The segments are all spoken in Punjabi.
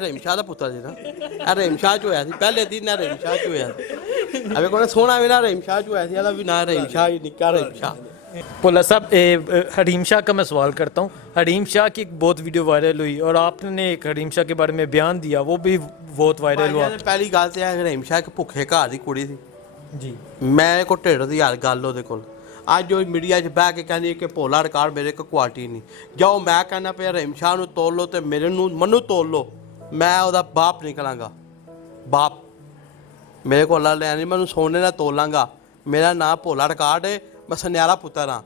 ਰਹੀਮ ਸ਼ਾਹ ਦਾ ਪੁੱਤਰ ਜੀ ਨਾ, ਰਹੀਮ ਸ਼ਾਹ 'ਚ ਹੋਇਆ ਸੀ ਪਹਿਲੇ ਦਿਨ, ਰਹੀਮ ਸ਼ਾਹ 'ਚ ਹੋਇਆ ਸੀ। ਅਵੇ ਕੋਲ ਸੋਹਣਾ ਵੀ ਨਾ रहीम शाह 'ਚ ਹੋਇਆ ਸੀ, ਇਹਦਾ ਵੀ ਨਾ रहीम शाह ही, निक्का रहीम शाह। भोला साहब, हरीम शाह का मैं सवाल करता हूँ। हरीम शाह की एक बहुत वीडियो वायरल हुई और आपने एक हरीम शाह के बारे में बयान दिया, वो भी बहुत वायरल हुआ। ਪਹਿਲੀ ਗੱਲ ਤੇ ਹੈ रहीम शाह ਇੱਕ ਭੁੱਖੇ ਘਰ ਦੀ ਕੁੜੀ ਸੀ जी, ਮੈਂ ਕੋ ਢਿੱਡ ਦੀ ਯਾਰ ਗੱਲ ਉਹਦੇ ਕੋਲ। ਅੱਜ ਉਹ ਮੀਡੀਆ 'ਚ ਬਹਿ ਕੇ ਕਹਿੰਦੀ ਕਿ ਭੋਲਾ ਰਿਕਾਰਡ ਮੇਰੇ ਕੋਲ ਕੁਆਲਿਟੀ ਨਹੀਂ। ਜਾਓ ਮੈਂ ਕਹਿੰਦਾ ਪਿਆ रहीम शाह ਨੂੰ ਤੋਲ ਲਓ ਤੇ ਮੈਨੂੰ ਤੋਲ ਲਓ, ਮੈਂ ਉਹਦਾ ਬਾਪ ਨਿਕਲਾਂਗਾ। ਬਾਪ ਮੇਰੇ ਕੋਲ ਲੈ ਨਹੀਂ, ਮੈਨੂੰ ਸੋਨੇ ਨਾਲ ਤੋਲਾਂਗਾ। ਮੇਰਾ ਨਾਂ ਭੋਲਾ ਰਿਕਾਰਡ ਹੈ, ਮੈਂ ਸੁਨਿਆਰਾ ਪੁੱਤਰ ਹਾਂ।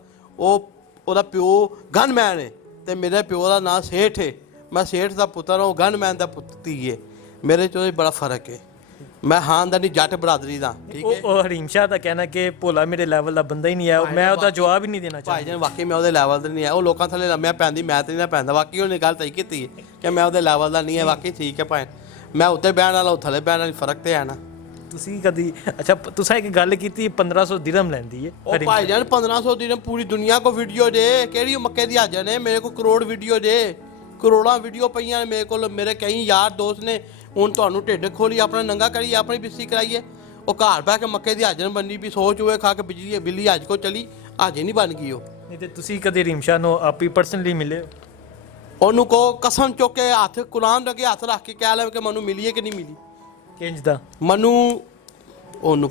ਉਹਦਾ ਪਿਓ ਗਨਮੈਨ ਹੈ ਅਤੇ ਮੇਰੇ ਪਿਓ ਦਾ ਨਾਂ ਸੇਠ ਹੈ, ਮੈਂ ਸੇਠ ਦਾ ਪੁੱਤਰ ਹਾਂ, ਉਹ ਗਨਮੈਨ ਦਾ ਧੀ ਹੈ। ਮੇਰੇ 'ਚ ਉਹਦੇ ਬੜਾ ਫਰਕ ਹੈ। ਮੈਂ ਖਾਨਦਾਨੀ ਜੱਟ ਬਰਾਦਰੀ ਦਾ, ਠੀਕ ਹੈ। ਉਹ ਹਰੀਮ ਸ਼ਾਹ ਦਾ ਕਹਿਣਾ ਕਿ ਭੋਲਾ ਮੇਰੇ ਲੈਵਲ ਦਾ ਬੰਦਾ ਹੀ ਨਹੀਂ ਹੈ, ਮੈਂ ਉਹਦਾ ਜਵਾਬ ਹੀ ਨਹੀਂ ਦੇਣਾ ਚਾਹੁੰਦਾ। ਭਾਈਜਾਨ ਵਾਕਈ ਮੈਂ ਉਹਦੇ ਲੈਵਲ ਦਾ ਨਹੀਂ ਹੈ, ਉਹ ਲੋਕਾਂ ਥੱਲੇ ਲੰਮਿਆ ਪੈਂਦੀ, ਮੈਂ ਤਾਂ ਨਹੀਂ ਨਾ ਪੈਂਦਾ। ਵਾਕਈ ਉਹਨੇ ਗੱਲ ਤੈਅ ਕੀਤੀ ਹੈ ਕਿ ਮੈਂ ਉਹਦੇ ਲੈਵਲ ਦਾ ਨਹੀਂ ਹੈ। ਵਾਕਈ ਠੀਕ ਹੈ ਭਾਈ, ਮੈਂ ਉੱਤੇ ਬਹਿਣ ਵਾਲਾ, ਉਹ ਥੱਲੇ ਬਹਿਣ ਵਾਲੀ, ਫਰਕ ਤੇ ਹੈ ਨਾ। ਤੁਸੀਂ ਕਦੀ ਅੱਛਾ ਤੁਸੀਂ ਇੱਕ ਗੱਲ ਕੀਤੀ 1500 ਦਿਰਹਮ ਲੈਂਦੀ ਹੈ ਉਹ ਭਾਈਜਾਨ 1500 ਦਿਨ ਪੂਰੀ ਦੁਨੀਆ ਕੋ ਵੀਡੀਓ ਜੇ, ਕਿਹੜੀ ਮੱਕੇ ਦੀ ਹਾਜ਼ਰ ਨੇ, ਮੇਰੇ ਕੋਲ ਕਰੋੜ ਵੀਡੀਓ ਜੇ, ਕਰੋੜਾਂ ਵੀਡੀਓ ਪਈਆਂ ਨੇ ਮੇਰੇ ਕੋਲ। ਮੇਰੇ ਕਈ ਯਾਰ ਦੋਸਤ ਨੇ, ਹੁਣ ਤੁਹਾਨੂੰ ਢਿੱਡ ਖੋਲੀ, ਆਪਣਾ ਨੰਗਾ ਕਰੀਏ, ਆਪਣੀ ਬਿੱਸੀ ਕਰਾਈਏ। ਉਹ ਘਰ ਬਹਿ ਕੇ ਮੱਕੇ ਦੀ ਹਾਜ਼ਰ ਬੰਨੀ ਵੀ ਸੋਚ ਹੋਏ ਖਾ ਕੇ ਬਿੱਲੀ ਅੱਜ ਕੋ ਚਲੀ, ਹਾਜ਼ਰ ਨਹੀਂ ਬਣ ਗਈ ਉਹ। ਨਹੀਂ ਤੇ ਤੁਸੀਂ ਕਦੇ ਹਰੀਮ ਸ਼ਾਹ ਨੂੰ ਆਪ ਹੀ ਪਰਸਨਲੀ ਮਿਲੇ? ਉਹਨੂੰ ਕਹੋ ਕਸਮ ਚੁੱਕ ਕੇ ਹੱਥ ਕੁਰਾਨ ਲੱਗੇ ਹੱਥ ਰੱਖ ਕੇ ਕਹਿ ਲੈ ਕਿ ਮੈਨੂੰ ਮਿਲੀ ਹੈ ਕਿ ਨਹੀਂ ਮਿਲੀ। ਕਿੰਜ ਦਾ? ਮੈਨੂੰ ਉਹਨੂੰ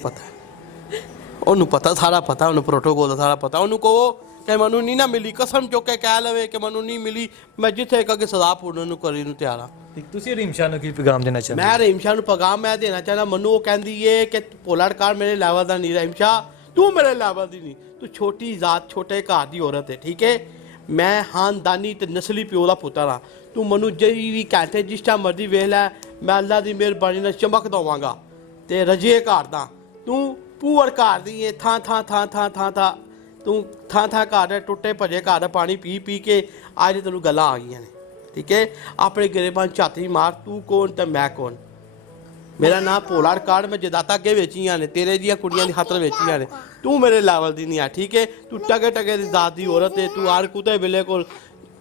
ਪਤਾ ਸਾਰਾ ਪਤਾ, ਉਹਨੂੰ ਪ੍ਰੋਟੋਕੋਲ ਦਾ ਸਾਰਾ ਪਤਾ। ਉਹਨੂੰ ਕਹੋ ਕਿ ਮੈਨੂੰ ਨਹੀਂ ਨਾ ਮਿਲੀ, ਕਸਮ ਚੁੱਕ ਕੇ ਕਹਿ ਲਵੇ ਕਿ ਮੈਨੂੰ ਨਹੀਂ ਮਿਲੀ, ਮੈਂ ਜਿੱਥੇ ਕਹੇ ਸਜ਼ਾ ਪੂਰਨ ਨੂੰ ਕਰੀ ਨੂੰ ਤਿਆਰ ਹਾਂ। ਤੁਸੀਂ ਹਰੀਮ ਸ਼ਾਹ ਨੂੰ ਕੀ ਪੈਗਾਮ ਦੇਣਾ ਚਾਹੁੰਦੇ? ਮੈਂ ਰਹੀਮ ਸ਼ਾਹ ਨੂੰ ਪੈਗਾਮ ਮੈਂ ਦੇਣਾ ਚਾਹੁੰਦਾ। ਮੈਨੂੰ ਉਹ ਕਹਿੰਦੀ ਏ ਕਿ ਭੋਲਾ ਰਿਕਾਰਡ ਮੇਰੇ ਲੈਵਲ ਦਾ ਨਹੀਂ, ਰਹੀਮ ਸ਼ਾਹ ਤੂੰ ਮੇਰੇ ਲੈਵਲ ਦੀ ਨਹੀਂ, ਤੂੰ ਛੋਟੀ ਜ਼ਾਤ ਛੋਟੇ ਘਰ ਦੀ ਔਰਤ ਹੈ, ਠੀਕ ਹੈ। ਮੈਂ ਖਾਨਦਾਨੀ ਤੇ ਨਸਲੀ ਪਿਓ ਦਾ ਪੁੱਤਰ ਹਾਂ। ਤੂੰ ਮੈਨੂੰ ਜਿਹੜੀ ਵੀ ਘੰਟੇ ਜਿਸ ਟਾਈਮ ਮਰਜ਼ੀ ਵੇਖ ਲੈ, ਮੈਂ ਅੱਲਾ ਦੀ ਮਿਹਰਬਾਨੀ ਨਾਲ ਚਮਕ ਦਵਾਂਗਾ ਤੇ ਰਜੇ ਘਰ ਦਾ। ਤੂੰ ਪੂਰ ਘਰ ਦੀ ਏ, ਥਾਂ ਤੂੰ ਥਾਂ ਘਰ ਦੇ ਟੁੱਟੇ ਭੱਜੇ ਘਰ ਦਾ ਪਾਣੀ ਪੀ ਕੇ ਅੱਜ ਤੈਨੂੰ ਗੱਲਾਂ ਆ ਗਈਆਂ ਨੇ, ਠੀਕ ਹੈ। ਆਪਣੇ ਗਰੇਬਾਂ ਝਾਤੀ ਮਾਰ, ਤੂੰ ਕੌਣ ਤੇ ਮੈਂ ਕੌਣ। ਮੇਰਾ ਨਾਂ ਭੋਲਾ ਰਿਕਾਰਡ, ਮੈਂ ਜਦਾਤਾ ਅੱਗੇ ਵੇਚੀਆਂ ਨੇ, ਤੇਰੇ ਦੀਆਂ ਕੁੜੀਆਂ ਦੀ ਖਾਤਰ ਵੇਚੀਆਂ ਨੇ। ਤੂੰ ਮੇਰੇ ਲੈਵਲ ਦੀ ਨਹੀਂ ਆ, ਠੀਕ ਹੈ। ਤੂੰ ਟਗੇ ਦੀ ਜ਼ਾਤ ਦੀ ਔਰਤ ਹੈ। ਤੂੰ ਹਰ ਕੁੱਤੇ ਵੇਲੇ ਕੋਲ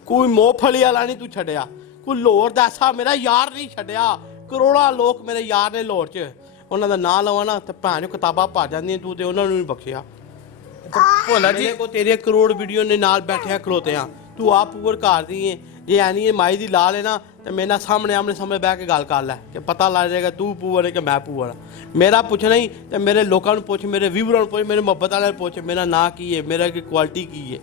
ਕੋਈ ਮੋਹਫਲੀ ਵਾਲਾ ਨਹੀਂ ਤੂੰ ਛੱਡਿਆ, ਕੋਈ ਲੋੜ ਦਾ ਐਸਾ ਮੇਰਾ ਯਾਰ ਨਹੀਂ ਛੱਡਿਆ। ਕਰੋੜਾਂ ਲੋਕ ਮੇਰੇ ਯਾਰ ਨੇ ਲੋੜ 'ਚ, ਉਹਨਾਂ ਦਾ ਨਾਂ ਲਵਾਂ ਨਾ ਤੇ ਭੈਣ ਨੂੰ ਕਿਤਾਬਾਂ ਪਾ ਜਾਂਦੀਆਂ, ਤੂੰ ਤੇ ਉਹਨਾਂ ਨੂੰ ਨਹੀਂ ਬਖਸ਼ਿਆ। ਭੋਲਾ ਜੀ ਕੋ ਤੇਰੇ ਕਰੋੜ ਵੀਡੀਓ ਨੇ ਨਾਲ ਬੈਠਿਆ ਖਲੋਤੇ ਆ, ਤੂੰ ਆਪ ਪੂਰ ਘਰ ਦੀ ਹੈ। ਜੇ ਐਨੀ ਇਹ ਮਾਈ ਦੀ ਲਾਲ ਹੈ ਨਾ, ਤੇ ਮੇਰੇ ਨਾਲ ਆਮਣੇ ਸਾਹਮਣੇ ਬਹਿ ਕੇ ਗੱਲ ਕਰ ਲੈ ਕਿ ਪਤਾ ਲੱਗ ਜਾਏਗਾ ਤੂੰ ਪੂਰ ਹੈ ਕਿ ਮੈਂ ਪੂਰ ਹਾਂ। ਮੇਰਾ ਪੁੱਛਣਾ ਹੀ ਤੇ ਮੇਰੇ ਲੋਕਾਂ ਨੂੰ ਪੁੱਛ, ਮੇਰੇ ਵਿਊਅਰਾਂ ਨੂੰ ਪੁੱਛ, ਮੇਰੇ ਮੁਹੱਬਤ ਵਾਲਿਆਂ ਨੂੰ ਪੁੱਛ, ਮੇਰਾ ਨਾਂ ਕੀ ਹੈ, ਮੇਰਾ ਕੀ ਕੁਆਲਿਟੀ ਕੀ ਹੈ,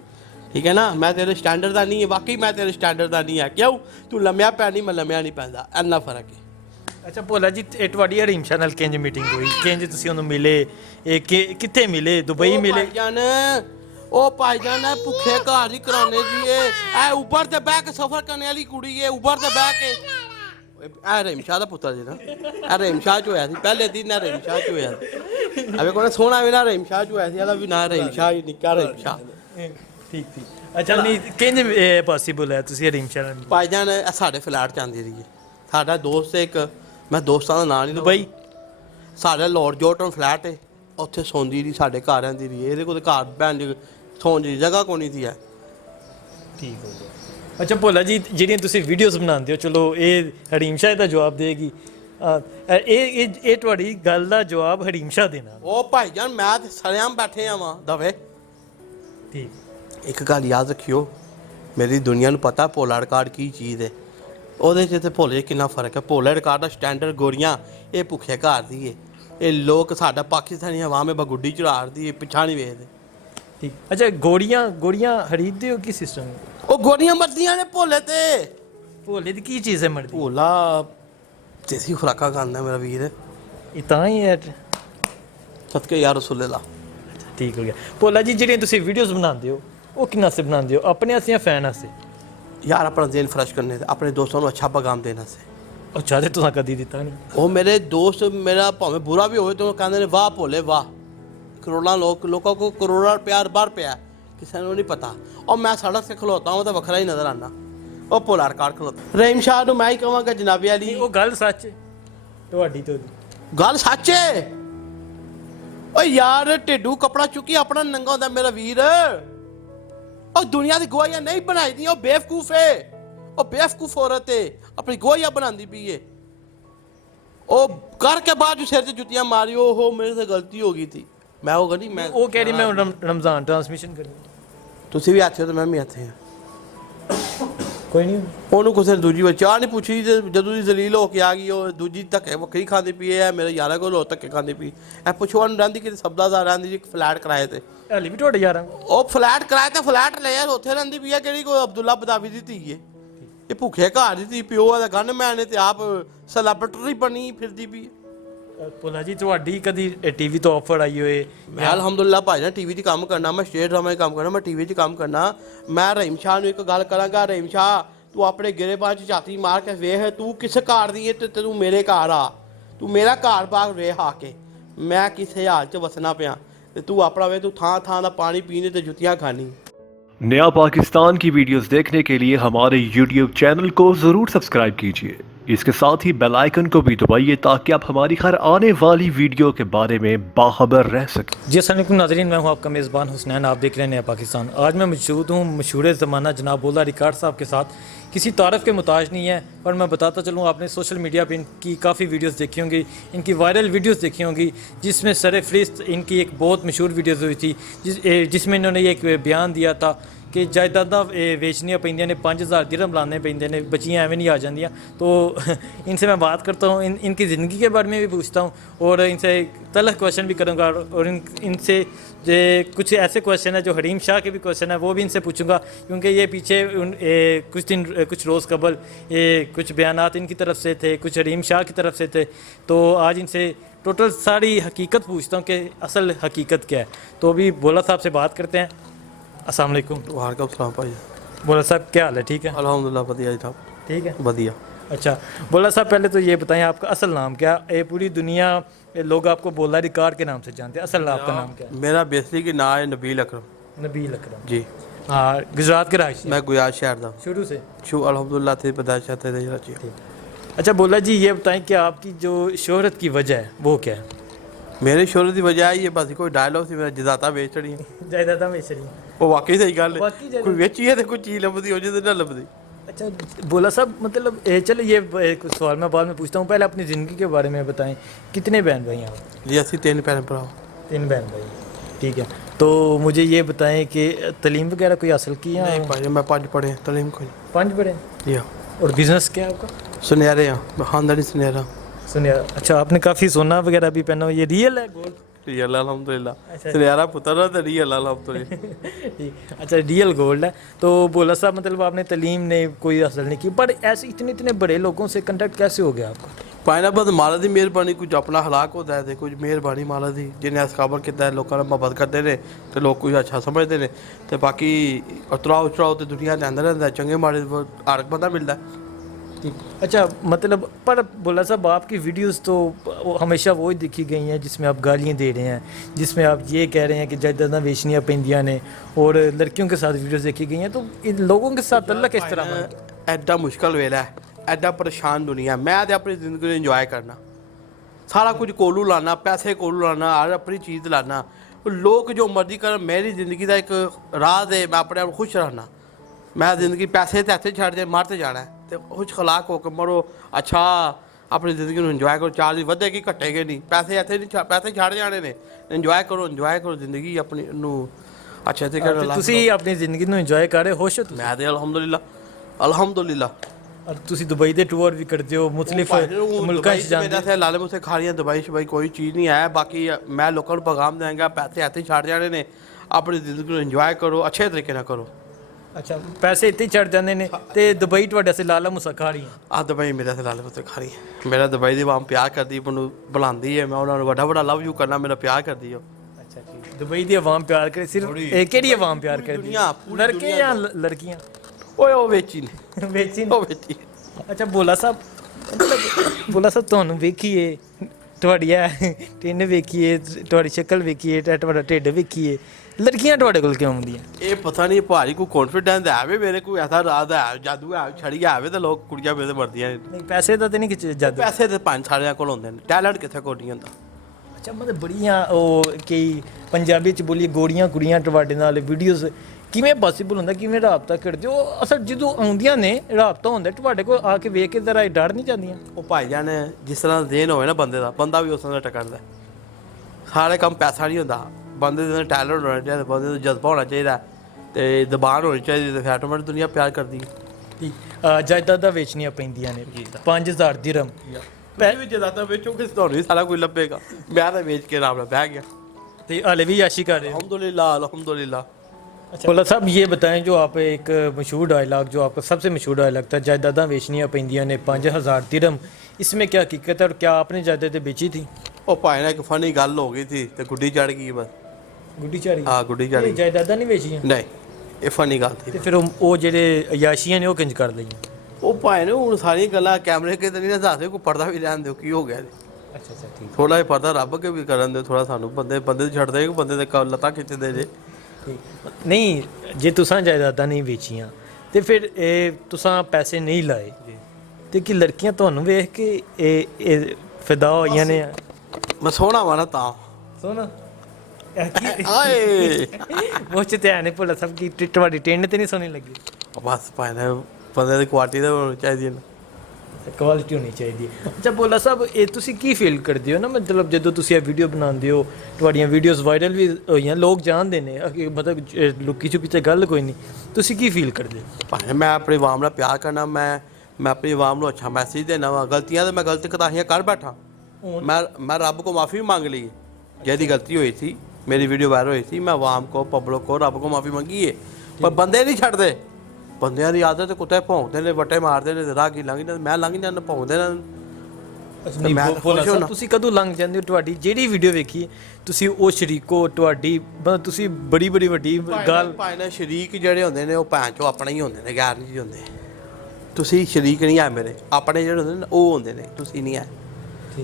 ਠੀਕ ਹੈ ਨਾ। ਮੈਂ ਤੇਰੇ ਸਟੈਂਡਰਡ ਦਾ ਨਹੀਂ ਹੈ, ਵਾਕਈ ਮੈਂ ਤੇਰੇ ਸਟੈਂਡਰਡ ਦਾ ਨਹੀਂ ਹੈ। ਕਿਉਂ? ਤੂੰ ਲੰਮਿਆ ਪਿਆ ਨਹੀਂ, ਮੈਂ ਲੰਮਿਆ ਨਹੀਂ ਪੈਂਦਾ, ਇੰਨਾ ਫਰਕ ਹੈ। ਅੱਛਾ ਭੋਲਾ ਜੀ, ਇਹ ਤੁਹਾਡੀ ਹਰੀਮ ਸ਼ਾਹ ਨਾਲ ਕਿੰਜ ਮੀਟਿੰਗ ਹੋਈ, ਕਿੰਜ ਤੁਸੀਂ ਉਹਨੂੰ ਮਿਲੇ, ਇਹ ਕਿੱਥੇ ਮਿਲੇ? ਦੁਬਈ ਮਿਲੇ? ਉਹ ਭਾਈਜਾਨ ਭੁੱਖੇ ਘਰ ਦੀ ਕਰਾਉਣੇ ਦੀ ਇਹ ਉਬਰ ਤੇ ਬਹਿ ਕੇ ਸਫ਼ਰ ਕਰਨ ਵਾਲੀ ਕੁੜੀ ਹੈ। ਉਬਰ ਤੇ ਬਹਿ ਕੇ ਰਹੀਮ ਸ਼ਾਹ ਦਾ ਪੁੱਤਰ ਜੀ ਨਾ, ਰਹੀਮ ਸ਼ਾਹ 'ਚ ਹੋਇਆ ਸੀ ਪਹਿਲੇ ਦਿਨ, ਰਹੀਮ ਸ਼ਾਹ 'ਚ ਹੋਇਆ ਸੀ। ਅਵੇ ਕੋਲ ਸੋਹਣਾ ਵੀ ਨਾ ਰਹੀਮ ਸ਼ਾਹ 'ਚ ਹੋਇਆ ਸੀ, ਇਹਦਾ ਵੀ ਨਾਂ ਰਹੀਮ ਸ਼ਾਹ ਹੀ, ਨਿੱਕਾ ਰਹੀਮ ਸ਼ਾਹ। ਠੀਕ ਅੱਛਾ, ਨਹੀਂ ਕਿੰਜ ਪੋਸੀਬਲ ਹੈ ਤੁਸੀਂ ਹਰੀਮ ਸ਼ਾਹ ਨਾਲ? ਭਾਈਜਾਨ ਸਾਡੇ ਫਲੈਟ 'ਚ ਆਉਂਦੀ ਰਹੀ ਹੈ। ਸਾਡਾ ਦੋਸਤ ਇੱਕ, ਮੈਂ ਦੋਸਤਾਂ ਦਾ ਨਾਂ ਨਹੀਂ ਦੁਬਈ, ਸਾਡਾ ਲਾਰਡ ਜੋਰਟਨ ਫਲੈਟ ਹੈ, ਉੱਥੇ ਸੌਂਦੀ ਰਹੀ, ਸਾਡੇ ਘਰ ਆਉਂਦੀ ਰਹੀ। ਇਹਦੇ ਕੋਲ ਘਰ ਭੈਣ ਸੌਣ ਦੀ ਜਗ੍ਹਾ ਕੋਈ ਨਹੀਂ ਸੀ ਹੈ। ਠੀਕ ਹੋ ਗਿਆ। ਅੱਛਾ ਭੋਲਾ ਜੀ, ਜਿਹੜੀਆਂ ਤੁਸੀਂ ਵੀਡੀਓਜ਼ ਬਣਾਉਂਦੇ ਹੋ, ਚਲੋ ਇਹ ਹਰੀਮ ਸ਼ਾਹ ਦਾ ਜਵਾਬ ਦੇਗੀ, ਇਹ ਤੁਹਾਡੀ ਗੱਲ ਦਾ ਜਵਾਬ ਹਰੀਮ ਸ਼ਾਹ ਦੇਣਾ। ਉਹ ਭਾਈਜਾਨ ਮੈਂ ਤੇ ਸਰਿਆਮ ਬੈਠੇ ਆ ਵਾਂ ਦਵੇ। ਠੀਕ, ਇੱਕ ਗੱਲ ਯਾਦ ਰੱਖਿਓ, ਮੇਰੀ ਦੁਨੀਆ ਨੂੰ ਪਤਾ ਭੋਲਾ ਰਿਕਾਰਡ ਕੀ ਚੀਜ਼ ਹੈ, ਉਹਦੇ 'ਚ ਤੇ ਭੋਲੇ 'ਚ ਕਿੰਨਾ ਫਰਕ ਹੈ। ਭੋਲਾ ਰਿਕਾਰਡ ਦਾ ਸਟੈਂਡਰਡ ਗੋਰੀਆਂ, ਇਹ ਭੁੱਖੇ ਘਰ ਦੀ ਹੈ। ਇਹ ਲੋਕ ਸਾਡਾ ਪਾਕਿਸਤਾਨੀ ਹਵਾ ਮੇ ਬਗੁੱਡੀ ਚੜਾੜਦੀ, ਪਿੱਛਾ ਨਹੀਂ ਵੇਖਦੇ। ਠੀਕ, ਅੱਛਾ ਗੋੜੀਆਂ ਖਰੀਦਦੇ ਹੋ ਕੀ ਸਿਸਟਮ? ਉਹ ਗੋਰੀਆਂ ਮਰਦੀਆਂ ਨੇ ਭੋਲੇ ਤੇ। ਭੋਲੇ ਦੀ ਕੀ ਚੀਜ਼ ਹੈ ਮਰਦੀ? ਭੋਲਾ ਦੇਸੀ ਖੁਰਾਕਾਂ ਖਾਂਦਾ ਮੇਰਾ ਵੀਰ, ਇਹ ਤਾਂ ਹੀ ਹੈ। ਸਦਕੇ ਯਾ ਰਸੂਲल्लाह। ਠੀਕ ਹੋ ਗਿਆ। ਭੋਲਾ ਜੀ, ਜਿਹੜੀਆਂ ਤੁਸੀਂ ਵੀਡੀਓਜ਼ ਬਣਾਉਂਦੇ ਹੋ, ਉਹ ਕਿੰਨਾ ਸੇ ਬਣਾਉਂਦੇ ਹੋ? ਆਪਣੇ ਵਾਸਤੇ ਜਾਂ ਫੈਨ ਵਾਸਤੇ? ਯਾਰ ਆਪਣਾ ਦਿਨ ਫਰੈਸ਼ ਕਰਨੇ ਤੇ ਆਪਣੇ ਦੋਸਤਾਂ ਨੂੰ ਅੱਛਾ ਪੈਗਾਮ ਦੇਣਾ ਸੇ। ਅੱਛਾ, ਤੇ ਤੁਸੀਂ ਕਦੀ ਦਿੱਤਾ ਨਹੀਂ? ਉਹ ਮੇਰੇ ਦੋਸਤ, ਮੇਰਾ ਭਾਵੇਂ ਬੁਰਾ ਵੀ ਹੋਵੇ ਤਾਂ ਉਹ ਕਹਿੰਦੇ ਨੇ ਵਾਹ ਭੋਲੇ ਵਾਹ। ਕਰੋੜਾਂ ਲੋਕਾਂ ਕੋ ਕਰੋੜਾਂ ਪਿਆਰ ਬਾਹਰ ਪਿਆ, ਕਿਸੇ ਨੂੰ ਨਹੀਂ ਪਤਾ। ਔਰ ਮੈਂ ਸੜਕ 'ਤੇ ਖਲੋਤਾ ਹਾਂ ਤਾਂ ਵੱਖਰਾ ਹੀ ਨਜ਼ਰ ਆਉਂਦਾ। ਉਹ ਭੋਲਾ ਰਿਕਾਰਡ ਖਲੋਤਾ। ਰਹੀਮ ਸ਼ਾਹ ਨੂੰ ਮੈਂ ਹੀ ਕਹਾਂਗਾ ਜਨਾਬੇ ਵਾਲੀ। ਉਹ ਗੱਲ ਸੱਚ ਤੁਹਾਡੀ ਤੋਂ ਗੱਲ ਸੱਚ ਹੈ। ਓ ਯਾਰ ਢਿੱਡੂ ਕੱਪੜਾ ਚੁੱਕੀ ਆਪਣਾ ਨੰਗਾ ਹੁੰਦਾ ਮੇਰਾ ਵੀਰ। ਉਹ ਦੁਨੀਆ ਦੀ ਗਵਾਹੀਆਂ ਨਹੀਂ ਬਣਾਈ ਦੀਆਂ, ਉਹ ਬੇਵਕੂਫ ਹੈ, ਉਹ ਬੇਵਕੂਫ ਔਰਤ ਹੈ। ਆਪਣੀ ਗੋਹੀਆਂ ਬਣਾਉਂਦੀ ਪਈ ਏ ਉਹ ਕਰਕੇ ਬਾਅਦ ਚ ਸਿਰ 'ਚ ਜੁੱਤੀਆਂ ਮਾਰੀ ਉਹ ਮੇਰੇ ਤੋਂ ਗਲਤੀ ਹੋ ਗਈ ਸੀ ਮੈਂ ਉਹ ਕਹਿੰਦੀ ਮੈਂ ਉਹ ਕਹਿ ਰਹੀ ਮੈਂ ਰਮਜ਼ਾਨ ਟ੍ਰਾਂਸਮਿਸ਼ਨ ਕਰਨੀ ਤੁਸੀਂ ਵੀ ਹੱਥ ਹੋ ਤੇ ਮੈਂ ਵੀ ਹੱਥੇ ਹਾਂ ਕੋਈ ਨਹੀਂ ਉਹਨੂੰ ਕਿਸੇ ਨੇ ਦੂਜੀ ਵਾਰ ਚਾਹ ਨਹੀਂ ਪੁੱਛੀ ਤੇ ਜਦੋਂ ਦੀ ਜ਼ਲੀਲ ਹੋ ਕੇ ਆ ਗਈ ਉਹ ਦੂਜੀ ਧੱਕੇ ਵੱਖਰੀ ਖਾਂਦੀ ਪਈ ਹੈ ਮੇਰੇ ਯਾਰਾਂ ਕੋਲ ਹੋਰ ਧੱਕੇ ਖਾਂਦੀ ਪਈ ਇਹ ਪੁੱਛੋ ਨੂੰ ਰਹਿੰਦੀ ਕਿ ਸਬਦਾਦਾਰ ਰਹਿੰਦੀ ਜੀ ਇੱਕ ਫਲੈਟ ਕਿਰਾਏ ਤੇ ਹਾਲੇ ਵੀ ਤੁਹਾਡੇ ਯਾਰਾਂ ਉਹ ਫਲੈਟ ਕਿਰਾਏ ਤੇ ਫਲੈਟ ਲਿਆ ਉੱਥੇ ਰਹਿੰਦੀ ਪਈ ਹੈ ਕਿਹੜੀ ਕੋਈ ਅਬਦੁੱਲਾ ਬਦਾਵੀ ਦੀ ਧੀ ਏ ਇਹ ਭੁੱਖੇ ਘਰ ਦੀ ਧੀ ਪਿਓ ਦਾ ਗਨਮੈਨ ਨੇ ਤੇ ਆਪ ਸੈਲੈਬ੍ਰਿਟੀ ਬਣੀ ਫਿਰਦੀ ਪਈ ਭੋਲਾ ਜੀ ਤੁਹਾਡੀ ਕਦੀ ਟੀਵੀ ਤੋਂ ਆਫਰ ਆਈ ਹੋਏ ਮੈਂ ਅਲਹਮਦੁਲਿਲਾ ਭਾਈ ਨਾ ਟੀਵੀ 'ਚ ਕੰਮ ਕਰਨਾ ਮੈਂ ਸਟੇਟ ਡਰਾਮਾ 'ਚ ਕੰਮ ਕਰਨਾ ਮੈਂ ਟੀਵੀ 'ਚ ਕੰਮ ਕਰਨਾ ਮੈਂ ਰਹੀਮ ਸ਼ਾਹ ਨੂੰ ਇੱਕ ਗੱਲ ਕਰਾਂਗਾ ਰਹੀਮ ਸ਼ਾਹ ਤੂੰ ਆਪਣੇ ਗਿਰੇਬਾਨ 'ਚ ਝਾਤੀ ਮਾਰ ਕੇ ਵੇਖ ਤੂੰ ਕਿਸ ਘਰ ਦੀ ਹੈ ਤੇ ਤੂੰ ਮੇਰੇ ਘਰ ਆ ਤੂੰ ਮੇਰਾ ਘਰ ਬਾਗ ਵੇਖ ਆ ਕੇ ਮੈਂ ਕਿਸੇ ਹਾਲ 'ਚ ਵਸਣਾ ਪਿਆ ਤੇ ਤੂੰ ਆਪਣਾ ਵੇ ਤੂੰ ਥਾਂ ਥਾਂ ਦਾ ਪਾਣੀ ਪੀਣੇ ਤੇ ਜੁੱਤੀਆਂ ਖਾਣੀ नया पाकिस्तान की वीडियोस देखने के लिए हमारे YouTube चैनल को ज़रूर सब्सक्राइब कीजिए। इसके साथ ही बेल आइकन को भी दबाइए ताकि आप हमारी हर आने वाली वीडियो के बारे में बाखबर रह सकें। जी अस्सलाम वालेकुम नाज़रीन, मैं हूं आपका मेज़बान हुसनैन, आप देख रहे हैं नया पाकिस्तान। आज मैं मौजूद हूं मशहूर ज़माना जनाब बोला रिकार्ड साहब के साथ। किसी तारफ़ के मुताज नहीं है पर मैं बताता चलूँ आपने सोशल मीडिया पे इनकी काफ़ी वीडियोस देखी होंगी, इनकी वायरल वीडियोस देखी होंगी जिसमें सरफ़हरिस्त इनकी एक बहुत मशहूर वीडियोस हुई थी जिसमें इन्होंने एक बयान दिया था कि जायदादा बेचनियाँ पैंदियाँ ने 5000 दिरहम लाने पैंदे ने बचियाँ एवं नहीं आ जांदियाँ। तो इनसे मैं बात करता हूँ इनकी ज़िंदगी के बारे में भी पूछता हूँ और इनसे तलख क्वेश्चन भी करूँगा और इनसे कुछ ऐसे क्वेश्चन है जो हरीम शाह के भी क्वेश्चन है वो भी इनसे पूछूंगा क्योंकि ये पीछे कुछ रोज़ कबल कुछ बयानात इनकी तरफ से थे, कुछ हरीम शाह की तरफ से थे। तो आज इनसे टोटल सारी हकीकत पूछता हूँ कि असल हकीकत क्या है। तो अभी बोला साहब से बात करते हैं। अस्सलाम वालेकुम। वालेकुम सलाम भाई। बोला साहब क्या हाल है, ठीक है? अल्हम्दुलिल्लाह बढ़िया जी साहब। ठीक है, बढ़िया। अच्छा बोला साहब पहले तो ये बताएं आपका असल नाम क्या? ये पूरी दुनिया लोग आपको बोला रिकार्ड के नाम से जानते हैं, असल आपका नाम क्या है? मेरा बेसिकली का नाम है नबील अकरम। नबील अकरम जी हाँ, गुजरात के राशि मैं गुजरात शहर दा शुरू से। अल्हम्दुलिल्लाह थे बदाश चाहते थे जी। अच्छा बोला जी ये बताएं कि आपकी जो शोहरत की वजह है वो क्या है? मेरी शोहरत की वजह है ये बस कोई डायलॉग सी मेरा जदाता बेच चढ़ी जायदादा में चली। वो वाकई सही गल वाकई है जायदाद- कोई वेची है तो कोई चीज लभदी हो जे ना लभदी। अच्छा बोला साहब मतलब चलो ये कुछ सवाल मैं बाद में पूछता हूँ, पहले अपनी ज़िंदगी के बारे में बताएं। कितने बहन भाई हैं आप? जी असि 3 भैन भरा। 3 बहन भाई, ठीक है। तो मुझे ये बताएं कि तलीम वगैरह कोई हासिल की है? नहीं भाई मैं 5 पढ़े हैं तलीम कोई 5 बड़े। जी हाँ। और बिजनेस क्या है आपका? सुनहरे हैं मैं खानदानी सुनहरा। सुनिए अच्छा आपने काफ़ी सोना वगैरह भी पहना हुआ, ये रियल है गोल्ड? रियल अल्हम्दुलिल्लाह। अच्छा। सुनहरा पुत्र है तो रियल अल्हम्दुलिल्लाह। ठीक, अच्छा रियल गोल्ड है। तो बोला साहब मतलब आपने तलीम ने कोई हासिल नहीं की पर ऐसे इतने बड़े लोगों से कांटेक्ट कैसे हो गया आपका? पाइना बस माला दी मेहरबानी कुछ अपना हलाक होता है कुछ मेहरबानी माला दी जिन्हें अस काबर किया लोगों ने मोहब्बत करते हैं तो लोग कुछ अच्छा समझते हैं तो बाकी उतराव उतराव तो दुनिया के अंदर रहता है चंगे माड़े हर एक बंदा मिलता है। ठीक, अच्छा मतलब पर बोला साहब आपकी वीडियोस तो हमेशा वो ही दिखी गई हैं जिसमें आप गालियाँ दे रहे हैं, जिसमें आप ये कह रहे हैं कि जायदादा बेचनियाँ पैंदियाँ ने और लड़कियों के साथ वीडियोस देखी गई हैं। तो इन लोगों के साथ अल्लाह किस तरह बन गया? एडा मुश्किल वेला है एडा परेशान दुनिया मैं तो अपनी जिंदगी को इंजॉय करना सारा कुछ कोलू लाना पैसे कोलू लाना हर अपनी चीज़ लाना लोग जो मर्जी कर मेरी ज़िंदगी का एक राज है मैं अपने आप खुश रहना मैं ज़िंदगी पैसे तो इतने छड़ दे मर तो जाना है तो खुश खलाक होकर मरो अच्छा अपनी ज़िंदगी को इंजॉय करो चार दिन वधेगी घटेगे नहीं पैसे इतने नहीं पैसे छड़ जाने ने इंजॉय करो ज़िंदगी अपनी नू अच्छे से कर ਤੁਸੀਂ ਆਪਣੀ ਜ਼ਿੰਦਗੀ ਨੂੰ ਇੰਜੋਏ ਕਰ ਰਹੇ ਹੋ ਖੁਸ਼ ਹੋ ਤੁਸੀਂ? मैं तो अल्हम्दुलिल्लाह और ਤੁਸੀਂ ਦੁਬਈ ਦੇ ਟੂਰ ਵੀ ਕਰਦੇ ਹੋ ਮੁxtਲਿਫ ਮੁਲਕਾਂ 'ਚ ਜਾਂਦੇ मेरा लाले मुझसे खा रही दवाई शवाई कोई चीज़ नहीं है बाकी मैं लोगों को पैगाम देंगे पैसे ऐसे ही छड़ जाने ने अपनी ज़िंदगी को इंजॉय करो अच्छे तरीके ना करो। ਅੱਛਾ ਪੈਸੇ ਇੱਥੇ ਚੜ ਜਾਂਦੇ ਨੇ ਤੇ ਦੁਬਈ ਤੁਹਾਡੇ ਸੇ ਲਾਲਾ ਮੁਸਾ ਖਾ ਰਹੀ ਹੈ। आ दवाई मेरे से लाले मुझसे खा रही है मेरा दवाई दी वाम प्यार करती मैं बुलाती है मैं उन्होंने बड़ा बड़ा लव यू करना मेरा प्यार करती है। ਅੱਛਾ ਠੀਕ, ਦੁਬਈ ਦੀ ਆਵਾਮ ਪਿਆਰ ਕਰੇ ਸਿਰਫ ਕਿਹੜੀ ਆਵਾਮ ਪਿਆਰ ਕਰਦੀ ਦੁਨੀਆ, ਪੂਰੀ ਲੜਕੇ ਦੁਨੀਆ ਜਾਂ ਲੜਕੀਆਂ? ओए ओ बेची ने ਵੇਚੀ ओ बेची ਅੱਛਾ ਬੋਲਾ ਸਾਹਿਬ ਮਤਲਬ ਬੋਲਾ ਸਾਹਿਬ ਤੁਹਾਨੂੰ ਵੇਖੀਏ ਤੁਹਾਡੀ ਇਹ ਟਿੰਨ ਵੇਖੀਏ ਤੁਹਾਡੀ ਸ਼ਕਲ ਵੇਖੀਏ ਤੇ ਤੁਹਾਡਾ ਢਿੱਡ ਵੇਖੀਏ ਲੜਕੀਆਂ ਤੁਹਾਡੇ ਕੋਲ ਕਿਉਂ ਆਉਂਦੀਆਂ? ਇਹ ਪਤਾ ਨਹੀਂ ਭਾਰੀ ਕੋਈ ਕੌਨਫੀਡੈਂਸ ਹੈ ਵੇ ਮੇਰੇ ਕੋਈ ਐਸਾ ਰਾਜ ਹੈ ਜਾਦੂ ਹੈ ਛੜੀਆ ਹੈ ਤੇ ਲੋਕ ਕੁੜੀਆਂ ਮੇਰੇ ਮਰਦੀਆਂ ਨੇ ਨਹੀਂ ਪੈਸੇ ਦਾ ਤੇ ਨਹੀਂ ਕਿ ਜਾਦੂ? ਪੈਸੇ ਤੇ ਪੰਜ ਸਾਰਿਆਂ ਕੋਲ ਹੁੰਦੇ ਨੇ ਟੈਲੈਂਟ ਕਿੱਥੇ ਕੋਈ ਨਹੀਂ ਹੁੰਦਾ। ਅੱਛਾ ਮਤਲਬ ਬੜੀਆਂ ਉਹ ਕਈ ਪੰਜਾਬੀ ਚ ਬੋਲੀਏ ਗੋਰੀਆਂ ਕੁੜੀਆਂ ਤੁਹਾਡੇ ਨਾਲ ਵੀਡੀਓਜ਼ ਕਿਵੇਂ ਪੋਸੀਬਲ ਹੁੰਦਾ, ਕਿਵੇਂ ਰਾਬਤਾ ਕਰਦੇ ਹੋ ਅਸਲ ਜਦੋਂ ਆਉਂਦੀਆਂ ਨੇ ਰਾਬਤਾ ਹੁੰਦਾ ਤੁਹਾਡੇ ਕੋਲ ਆ ਕੇ ਵੇਖ ਕੇ ਜ਼ਰਾ ਇਹ ਡਰ ਨਹੀਂ ਜਾਂਦੀਆਂ? ਉਹ ਭਾਈਜਾਨ ਜਿਸ ਤਰ੍ਹਾਂ ਦੇਨ ਹੋਵੇ ਨਾ ਬੰਦੇ ਦਾ, ਬੰਦਾ ਵੀ ਉਸ ਤਰ੍ਹਾਂ ਦਾ ਟਕਰਦਾ। ਸਾਰੇ ਕੰਮ ਪੈਸਾ ਨਹੀਂ ਹੁੰਦਾ, ਬੰਦੇ ਦੇ ਟੈਲੈਂਟ ਹੋਣਾ ਚਾਹੀਦਾ, ਬੰਦੇ ਦਾ ਜਜ਼ਬਾ ਹੋਣਾ ਚਾਹੀਦਾ ਤੇ ਜ਼ਬਾਨ ਹੋਣੀ ਚਾਹੀਦੀ, ਤੇ ਆਟੋਮੈਟਿਕ ਦੁਨੀਆ ਪਿਆਰ ਕਰਦੀ ਹੈ। ਜਾਇਦਾਦਾਂ ਵੇਚਣੀਆਂ ਪੈਂਦੀਆਂ ਨੇ 5000 ਦਿਰਹਮ। ਤੁਸੀਂ ਵੀ ਜਾਇਦਾਦਾਂ ਵੇਚੋਗੇ ਤੁਹਾਨੂੰ ਵੀ ਸਾਰਾ ਕੁਝ ਲੱਭੇਗਾ। ਮੈਂ ਤਾਂ ਵੇਚ ਕੇ ਆਰਾਮ ਨਾਲ ਬਹਿ ਗਿਆ। ਤੇ ਹਾਲੇ भी याशी कर रहे हो? अल्हम्दुलिल्लाह अल्हम्दुलिल्लाह। अच्छा बोला साहब, ये बताएं जो आप एक मशहूर डायलॉग, जो आपका सबसे मशहूर डायलॉग था, जायदादां बेचनियां पैंदियां ने 5000 दिरहम, इसमें क्या हकीकत है और क्या आपने जायदादें बेची थी? ਉਹ ਭਾਈ ਨਾਲ ਇੱਕ ਫਨੀ ਗੱਲ ਹੋ ਗਈ ਸੀ ਤੇ ਗੁੱਡੀ ਚੜ ਗਈ ਬਸ। गुड्डी चाड़ी? ਹਾਂ ਗੁੱਡੀ ਚੜ ਗਈ। जायदादां नहीं बेचियां? ਨਹੀਂ ਇਹ ਫਨੀ ਗੱਲ ਸੀ। ਤੇ ਫਿਰ ਉਹ ਜਿਹੜੇ ਅਯਾਸ਼ੀਆਂ ਨੇ ਉਹ ਕਿੰਜ ਕਰ ਲਈਆਂ? ਉਹ ਭਾਈ ਨੇ ਹੁਣ ਸਾਰੀਆਂ ਗੱਲਾਂ ਕੈਮਰੇ ਕੇ ਤੇ ਨਹੀਂ ਦੱਸਦੇ, ਕੋਈ ਪਰਦਾ ਵੀ ਰਹਿਣ ਦਿਓ ਕੀ ਹੋ ਗਿਆ ਜੀ। ਅੱਛਾ ਅੱਛਾ ਠੀਕ ਥੋੜਾ ਜਿਹਾ ਪਰਦਾ ਰੱਬ ਕੇ ਵੀ ਕਰਨ ਦਿਓ, ਥੋੜਾ ਸਾਨੂੰ ਬੰਦੇ ਬੰਦੇ ਛੱਡਦੇ ਕਿ ਬੰਦੇ ਦੇ ਲੱਤਾਂ ਖਿੱਚਦੇ ਜੇ। ਠੀਕ। ਨਹੀਂ ਜੇ ਤੁਸੀਂ ਜਾਇਦਾਦਾਂ ਨਹੀਂ ਵੇਚੀਆਂ ਤੇ ਫਿਰ ਇਹ ਤੁਸੀਂ ਪੈਸੇ ਨਹੀਂ ਲਾਏ ਤੇ ਕੀ ਲੜਕੀਆਂ ਤੁਹਾਨੂੰ ਵੇਖ ਕੇ ਇਹ ਫਿਦਾ ਹੋਈਆਂ ਨੇ? ਮੈਂ ਸੋਹਣਾ ਵਾ ਨਾ ਤਾਂ। ਸੋਨਾ ਆਏ ਮੁੱਛ ਤੇ ਆਨੇ ਭੁੱਲਾ ਸਭ ਕੀ ਤੁਹਾਡੀ ਟਿੰਡ ਤੇ ਨਹੀਂ ਸੋਹਣੀ ਲੱਗੀ? ਬਸ ਭਾਈ ਨੇ ਬੰਦੇ ਦੀ ਕੁਆਲਿਟੀ ਤਾਂ ਹੋਣੀ ਚਾਹੀਦੀ ਹੈ ਨਾ। ਕੁਆਲਿਟੀ ਹੋਣੀ ਚਾਹੀਦੀ ਹੈ। ਅੱਛਾ ਬੋਲਾ ਸਾਹਿਬ, ਇਹ ਤੁਸੀਂ ਕੀ ਫੀਲ ਕਰਦੇ ਹੋ ਨਾ, ਮਤਲਬ ਜਦੋਂ ਤੁਸੀਂ ਇਹ ਵੀਡੀਓ ਬਣਾਉਂਦੇ ਹੋ, ਤੁਹਾਡੀਆਂ ਵੀਡੀਓਜ਼ ਵਾਇਰਲ ਵੀ ਹੋਈਆਂ, ਲੋਕ ਜਾਣਦੇ ਨੇ, ਮਤਲਬ ਲੁਕੀ ਛੁਪੀ ਤੇ ਗੱਲ ਕੋਈ ਨਹੀਂ, ਤੁਸੀਂ ਕੀ ਫੀਲ ਕਰਦੇ ਹੋ? ਭਾਈ ਮੈਂ ਆਪਣੀ ਆਵਾਮ ਨਾਲ ਪਿਆਰ ਕਰਨਾ, ਮੈਂ ਆਪਣੀ ਆਵਾਮ ਨੂੰ ਅੱਛਾ ਮੈਸੇਜ ਦੇਣਾ ਵਾ। ਗਲਤੀਆਂ ਤੇ ਮੈਂ ਗਲਤ ਕਤਾਹੀਆਂ ਕਰ ਬੈਠਾ। ਮੈਂ ਰੱਬ ਕੋ ਮਾਫੀ ਵੀ ਮੰਗ ਲਈ, ਜਿਹਦੀ ਗਲਤੀ ਹੋਈ ਸੀ, ਮੇਰੀ ਵੀਡੀਓ ਵਾਇਰਲ ਹੋਈ ਸੀ, ਮੈਂ ਆਵਾਮ ਕੋ ਪਬਲਿਕ ਕੋ ਰੱਬ ਕੋ ਮਾਫੀ ਮੰਗੀ ਹੈ। ਪਰ ਬੰਦੇ ਨਹੀਂ ਛੱਡਦੇ, ਬੰਦਿਆਂ ਦੀ ਆਦਤ ਕੁੱਤੇ ਭੌਂਕਦੇ ਨੇ, ਵੱਟੇ ਮਾਰਦੇ ਨੇ, ਰਾਹ ਕੀ ਲੰਘ ਜਾਂਦੇ, ਮੈਂ ਲੰਘ ਜਾਂਦਾ ਭੌਂਕਦੇ ਨੇ। ਤੁਸੀਂ ਕਦੋਂ ਲੰਘ ਜਾਂਦੇ ਹੋ? ਤੁਹਾਡੀ ਜਿਹੜੀ ਵੀਡੀਓ ਵੇਖੀ ਤੁਸੀਂ ਉਹ ਸ਼ਰੀਕੋ, ਤੁਹਾਡੀ ਤੁਸੀਂ ਬੜੀ ਬੜੀ ਵੱਡੀ ਗੱਲ। ਭਾਈ ਨਾ ਸ਼ਰੀਕ ਜਿਹੜੇ ਹੁੰਦੇ ਨੇ ਉਹ ਭੈਣ ਚੋਂ ਆਪਣੇ ਹੀ ਹੁੰਦੇ ਨੇ, ਗੈਰ ਨਹੀਂ ਹੁੰਦੇ। ਤੁਸੀਂ ਸ਼ਰੀਕ ਨਹੀਂ ਆ ਮੇਰੇ, ਆਪਣੇ ਜਿਹੜੇ ਹੁੰਦੇ ਨੇ ਉਹ ਹੁੰਦੇ ਨੇ, ਤੁਸੀਂ ਨਹੀਂ ਆ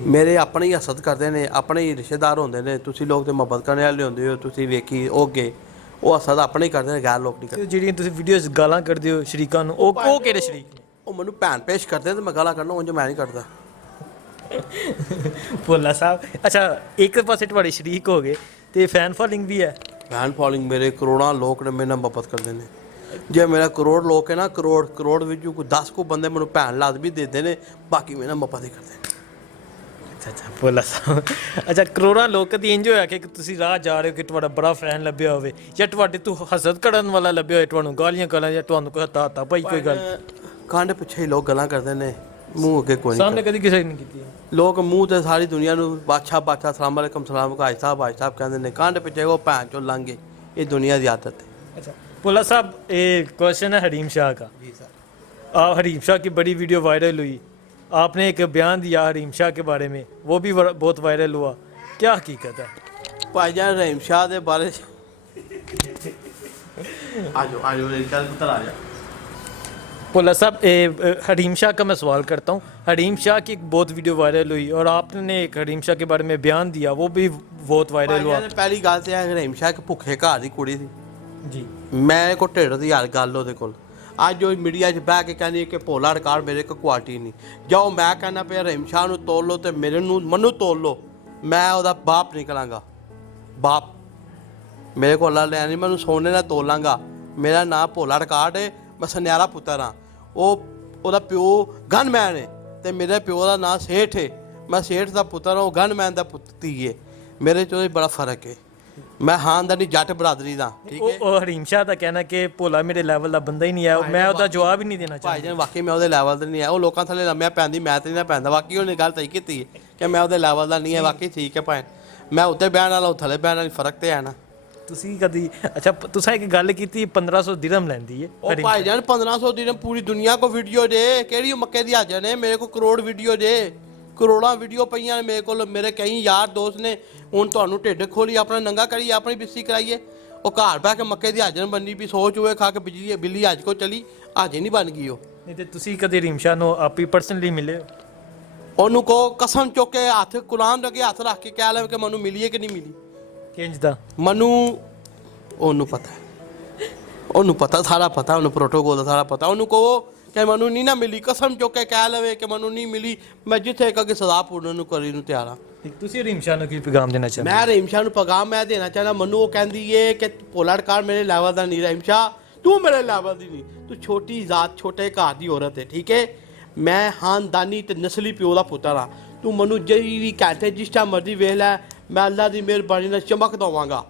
ਮੇਰੇ। ਆਪਣੇ ਹੀ ਹਸਦ ਕਰਦੇ ਨੇ, ਆਪਣੇ ਹੀ ਰਿਸ਼ਤੇਦਾਰ ਹੁੰਦੇ ਨੇ। ਤੁਸੀਂ ਲੋਕ ਤੇ ਮੁਹੱਬਤ ਕਰਨ ਵਾਲੇ ਹੁੰਦੇ ਹੋ, ਤੁਸੀਂ ਵੇਖੀ ਉਹ ਅੱਗੇ ਉਹ ਹਸਦ ਆਪਣੇ ਹੀ ਕਰਦੇ ਨੇ, ਗੈਰ ਲੋਕ ਨਹੀਂ ਕਰਦੇ। ਜਿਹੜੀਆਂ ਤੁਸੀਂ ਵੀਡੀਓਜ਼ ਗਾਲਾਂ ਕਰਦੇ ਹੋ ਸ਼ਰੀਕਾਂ ਨੂੰ, ਉਹ ਕਿਹੜੇ ਸ਼ਰੀਕ ਨੇ? ਉਹ ਮੈਨੂੰ ਭੈਣ ਪੇਸ਼ ਕਰਦੇ ਤੇ ਮੈਂ ਗਾਲਾਂ ਕੱਢਣਾ, ਉਂਝ ਮੈਂ ਨਹੀਂ ਕਰਦਾ। ਭੋਲਾ ਸਾਹਿਬ, ਅੱਛਾ ਇੱਕ ਪਾਸੇ ਤੁਹਾਡੇ ਸ਼ਰੀਕ ਹੋ ਗਏ ਤੇ ਫੈਨ ਫੋਲੋਇੰਗ ਵੀ ਹੈ? ਫੈਨ ਫੋਲੋਇੰਗ ਮੇਰੇ ਕਰੋੜਾਂ ਲੋਕ ਨੇ ਮੇਰੇ ਨਾਲ ਮੁਹੱਬਤ ਕਰਦੇ ਨੇ। ਜੇ ਮੇਰਾ ਕਰੋੜ ਲੋਕ ਹੈ ਨਾ, ਕਰੋੜ ਵਿੱਚੋਂ ਕੋਈ 10 ਕੋ ਬੰਦੇ ਮੈਨੂੰ ਭੈਣ ਲਾਜ਼ਮੀ ਦਿੰਦੇ ਨੇ, ਬਾਕੀ ਮੇਰੇ ਨਾਲ ਮੁਹੱਬਤ ਹੀ ਕਰਦੇ ਨੇ। ਅੱਛਾ ਭੋਲਾ ਸਾਹਿਬ, ਅੱਛਾ ਕਰੋੜਾਂ ਲੋਕ ਕਦੀ ਇੰਜ ਹੋਇਆ ਕਿ ਤੁਸੀਂ ਰਾਹ ਜਾ ਰਹੇ ਹੋ ਕਿ ਤੁਹਾਡਾ ਬੜਾ ਫੈਨ ਲੱਭਿਆ ਹੋਵੇ, ਜਾਂ ਤੁਹਾਡੇ ਤੋਂ ਹਸਦ ਕਰਨ ਵਾਲਾ ਲੱਭਿਆ ਹੋਵੇ, ਤੁਹਾਨੂੰ ਗਾਲੀਆਂ ਗਾਲਾਂ, ਜਾਂ ਤੁਹਾਨੂੰ ਕੋਈ ਹੱਤਾ ਭਾਈ ਕੋਈ ਗੱਲ? ਕੰਡ ਪਿੱਛੇ ਹੀ ਲੋਕ ਗੱਲਾਂ ਕਰਦੇ ਨੇ, ਮੂੰਹ ਅੱਗੇ ਕੋਈ ਨਹੀਂ। ਸਾਹਮਣੇ ਕਦੀ ਕਿਸੇ ਨੇ ਕੀਤੀ? ਲੋਕ ਮੂੰਹ ਤੇ ਸਾਰੀ ਦੁਨੀਆ ਨੂੰ ਬਾਦਸ਼ਾਹ ਸਲਾਮ ਅਲੈਕਮ ਸਲਾਮ ਭਾਈ ਸਾਹਿਬ ਕਹਿੰਦੇ ਨੇ, ਕੰਡ ਪਿੱਛੇ ਉਹ ਭੈਣ ਚੋਂ ਲੰਘੇ। ਇਹ ਦੁਨੀਆ ਦੀ ਆਦਤ ਹੈ। अच्छा भोला साहब, एक क्वेश्चन है हरीम शाह का। जी सर। हरीम शाह की बड़ी वीडियो वायरल हुई, आपने एक बयान दिया हरीम शाह के बारे में, वो भी बहुत वायरल हुआ, क्या हकीकत है? भाईजान रहीम शाह के बारे भोला साहब, हरीम शाह का मैं सवाल करता हूँ। हरीम शाह की एक बहुत वीडियो वायरल हुई और आपने एक हरीम शाह के बारे में बयान दिया, वो भी बहुत वायरल हुआ। पहली गल तो रहीम शाह एक भुखे घर की कुड़ी थी जी। मैं को ढिड की यार गल ਉਹਦੇ ਕੋਲ ਅੱਜ ਉਹ ਮੀਡੀਆ 'ਚ ਬਹਿ ਕੇ ਕਹਿੰਦੀ ਕਿ ਭੋਲਾ ਰਿਕਾਰਡ ਮੇਰੇ ਕੋਲ ਕੁਆਲਿਟੀ ਨਹੀਂ। ਜਾਓ ਮੈਂ ਕਹਿੰਦਾ ਪਿਆ ਰਹੀਮ ਸ਼ਾਹ ਨੂੰ ਤੋਲ ਲਓ ਤੇ ਮੈਨੂੰ ਤੋਲ ਲਓ, ਮੈਂ ਉਹਦਾ ਬਾਪ ਨਿਕਲਾਂਗਾ। ਬਾਪ ਮੇਰੇ ਕੋਲ ਅੱਲਾ ਲਿਆ ਨਹੀਂ, ਮੈਨੂੰ ਸੋਨੇ ਨਾਲ ਤੋਲਾਂਗਾ। ਮੇਰਾ ਨਾਮ ਭੋਲਾ ਰਿਕਾਰਡ ਹੈ, ਮੈਂ ਸੁਨਿਆਰਾ ਪੁੱਤਰ ਹਾਂ। ਉਹਦਾ ਪਿਓ ਗਨਮੈਨ ਹੈ ਤੇ ਮੇਰੇ ਪਿਓ ਦਾ ਨਾਮ ਸੇਠ ਹੈ, ਮੈਂ ਸੇਠ ਦਾ ਪੁੱਤਰ ਹਾਂ, ਉਹ ਗਨਮੈਨ ਦਾ ਪੁੱਤ ਧੀ ਹੈ। ਮੇਰੇ 'ਚ ਬੜਾ ਫਰਕ ਹੈ। ਮੈਂ ਖਾਨਦਾਨੀ ਜੱਟ ਬਰਾਦਰੀ ਦਾ, ਠੀਕ ਹੈ। ਉਹ ਹਰੀਮ ਸ਼ਾਹ ਦਾ ਕਹਿਣਾ ਕਿ ਭੋਲਾ ਮੇਰੇ ਲੈਵਲ ਦਾ ਬੰਦਾ ਹੀ ਨਹੀਂ ਹੈ, ਮੈਂ ਉਹਦਾ ਜਵਾਬ ਹੀ ਨਹੀਂ ਦੇਣਾ ਚਾਹੁੰਦਾ। ਭਾਈਜਾਨ ਵਾਕਈ ਮੈਂ ਉਹਦੇ ਲੈਵਲ ਦਾ ਨਹੀਂ ਹੈ। ਉਹ ਲੋਕਾਂ ਥੱਲੇ ਲੰਮਿਆ ਪੈਂਦੀ, ਮੈਂ ਤੇ ਨਹੀਂ ਪੈਂਦਾ। ਵਾਕਈ ਉਹਨੇ ਗੱਲ ਸਹੀ ਕੀਤੀ ਹੈ ਕਿ ਮੈਂ ਉਹਦੇ ਲੈਵਲ ਦਾ ਨਹੀਂ ਹੈ। ਵਾਕਈ ਠੀਕ ਹੈ ਭਾਈ, ਮੈਂ ਉੱਤੇ ਬਹਿਣ ਵਾਲਾ, ਉਹ ਥੱਲੇ ਬਹਿਣ ਵਾਲੀ ਫਰਕ ਤੇ ਹੈ ਨਾ। ਤੁਸੀਂ ਕਦੀ ਅੱਛਾ ਤੁਸੀਂ ਇੱਕ ਗੱਲ ਕੀਤੀ 1500 ਦਿਰਹਮ ਲੈਂਦੀ ਹੈ ਉਹ ਭਾਈਜਾਨ 1500 ਦਿਨ ਪੂਰੀ ਦੁਨੀਆ ਕੋ ਵੀਡੀਓ ਦੇ, ਕਿਹੜੀ ਮੱਕੇ ਦੀ ਹਾਜ਼ਰ ਨੇ? ਮੇਰੇ ਕੋ ਕਰੋੜ ਵੀਡੀਓ ਦੇ, ਕਰੋੜਾਂ ਵੀਡੀਓ ਪਈਆਂ ਨੇ ਮੇਰੇ ਕੋਲ। ਮੇਰੇ ਕਈ ਯਾਰ ਦੋਸਤ ਨੇ। ਹੁਣ ਤੁਹਾਨੂੰ ਢਿੱਡ ਖੋਲੀ, ਆਪਣਾ ਨੰਗਾ ਕਰੀਏ, ਆਪਣੀ ਬਿੱਸੀ ਕਰਾਈਏ। ਉਹ ਘਰ ਬਹਿ ਕੇ ਮੱਕੇ ਦੀ ਹਾਜ਼ਰ ਬੰਨੀ ਵੀ ਸੋਚ ਹੋਏ ਖਾ ਕੇ ਬਿੱਲੀ ਅੱਜ ਕੋ ਚਲੀ, ਅੱਜ ਨਹੀਂ ਬਣ ਗਈ ਉਹ। ਨਹੀਂ ਤੇ ਤੁਸੀਂ ਕਦੇ ਹਰੀਮ ਸ਼ਾਹ ਨੂੰ ਆਪ ਹੀ ਪਰਸਨਲੀ ਮਿਲੇ ਹੋ? ਉਹਨੂੰ ਕੋ ਕਸਮ ਚੁੱਕ ਕੇ ਹੱਥ ਕੁਰਾਨ ਅੱਗੇ ਹੱਥ ਰੱਖ ਕੇ ਕਹਿ ਲੈ ਕਿ ਮੈਨੂੰ ਮਿਲੀ ਹੈ ਕਿ ਨਹੀਂ ਮਿਲੀ। ਕਿੰਜ ਦਾ? ਮੈਨੂੰ ਉਹਨੂੰ ਪਤਾ, ਉਹਨੂੰ ਪਤਾ, ਸਾਰਾ ਪਤਾ, ਉਹਨੂੰ ਪ੍ਰੋਟੋਕੋਲ ਦਾ ਸਾਰਾ ਪਤਾ। ਉਹਨੂੰ ਕਹੋ ਕਿ ਮੈਨੂੰ ਨਹੀਂ ਨਾ ਮਿਲੀ, ਕਸਮ ਚੁੱਕ ਕੇ ਕਹਿ ਲਵੇ ਕਿ ਮੈਨੂੰ ਨਹੀਂ ਮਿਲੀ, ਮੈਂ ਜਿੱਥੇ ਕਹੇ ਸਜ਼ਾ ਪੂਰਨ ਨੂੰ ਕਰੀ ਨੂੰ ਤਿਆਰ ਹਾਂ। ਤੁਸੀਂ ਹਰੀਮ ਸ਼ਾਹ ਨੂੰ ਕੀ ਪੈਗਾਮ ਦੇਣਾ ਚਾਹੁੰਦੇ ਮੈਂ ਰਹੀਮ ਸ਼ਾਹ ਨੂੰ ਪੈਗਾਮ ਮੈਂ ਦੇਣਾ ਚਾਹੁੰਦਾ, ਮੈਨੂੰ ਉਹ ਕਹਿੰਦੀ ਏ ਕਿ ਪੋਲਾੜਕਾਰ ਮੇਰੇ ਲੈਵਲ ਦਾ ਨਹੀਂ, ਰਹੀਮ ਸ਼ਾਹ ਤੂੰ ਮੇਰੇ ਲੈਵਲ ਦੀ ਨਹੀਂ, ਤੂੰ ਛੋਟੀ ਜ਼ਾਤ ਛੋਟੇ ਘਰ ਦੀ ਔਰਤ ਹੈ, ਠੀਕ ਹੈ। ਮੈਂ ਖਾਨਦਾਨੀ ਤੇ ਨਸਲੀ ਪਿਓ ਦਾ ਪੁੱਤਰ ਹਾਂ। ਤੂੰ ਮੈਨੂੰ ਜਿਹੜੀ ਵੀ ਘੰਟੇ ਜਿਸ ਟਾਈਮ ਮਰਜ਼ੀ ਵੇਖ ਲੈ, ਮੈਂ ਅੱਲਾ ਦੀ ਮਿਹਰਬਾਨੀ ਨਾਲ ਚਮਕ ਦਵਾਂਗਾ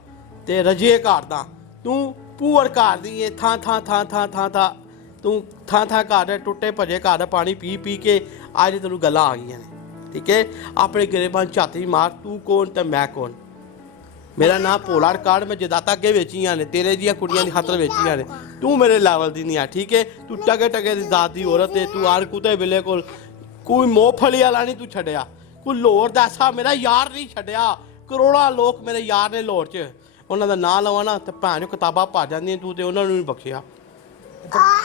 ਤੇ ਰਜੇ ਘਰ ਦਾ। ਤੂੰ ਪੂਰ ਘਰ ਦੀ ਏ, ਥਾਂ ਤੂੰ ਥਾਂ ਘਰ ਦੇ ਟੁੱਟੇ ਭੱਜੇ ਘਰ ਦਾ ਪਾਣੀ ਪੀ ਪੀ ਕੇ ਅੱਜ ਤੈਨੂੰ ਗੱਲਾਂ ਆ ਗਈਆਂ ਨੇ, ਠੀਕ ਹੈ। ਆਪਣੇ ਗਰੀਬਾਂ ਨੂੰ ਝਾਤੀ ਮਾਰ, ਤੂੰ ਕੌਣ ਤੇ ਮੈਂ ਕੌਣ। ਮੇਰਾ ਨਾਮ ਪੋਲਾੜਕਾਰ, ਮੈਂ ਜਦਾਤਾ ਅੱਗੇ ਵੇਚੀਆਂ ਨੇ, ਤੇਰੇ ਦੀਆਂ ਕੁੜੀਆਂ ਦੀ ਖਾਤਰ ਵੇਚੀਆਂ ਨੇ, ਤੂੰ ਮੇਰੇ ਲੈਵਲ ਦੀ ਨਹੀਂ ਆ, ਠੀਕ ਹੈ। ਤੂੰ ਟਗੇ ਦੀ ਜ਼ਾਤ ਦੀ ਔਰਤ ਹੈ, ਤੂੰ ਆਰ ਕੁੱਤੇ ਬਿੱਲੇ ਕੋਲ ਕੋਈ ਮੋਹਫਲੀ ਵਾਲਾ ਨਹੀਂ ਤੂੰ ਛੱਡਿਆ, ਕੋਈ ਲਾਹੌਰ ਦਾ ਐਸਾ ਮੇਰਾ ਯਾਰ ਨਹੀਂ ਛੱਡਿਆ। ਕਰੋੜਾਂ ਲੋਕ ਮੇਰੇ ਯਾਰ ਨੇ ਲਾਹੌਰ 'ਚ, ਉਹਨਾਂ ਦਾ ਨਾਂ ਲਵਾਂ ਨਾ ਤੇ ਭੈਣ ਕਿਤਾਬਾਂ ਭਰ ਜਾਂਦੀਆਂ, ਤੂੰ ਤੇ ਉਹਨਾਂ ਨੂੰ ਨਹੀਂ ਬਖਸ਼ਿਆ।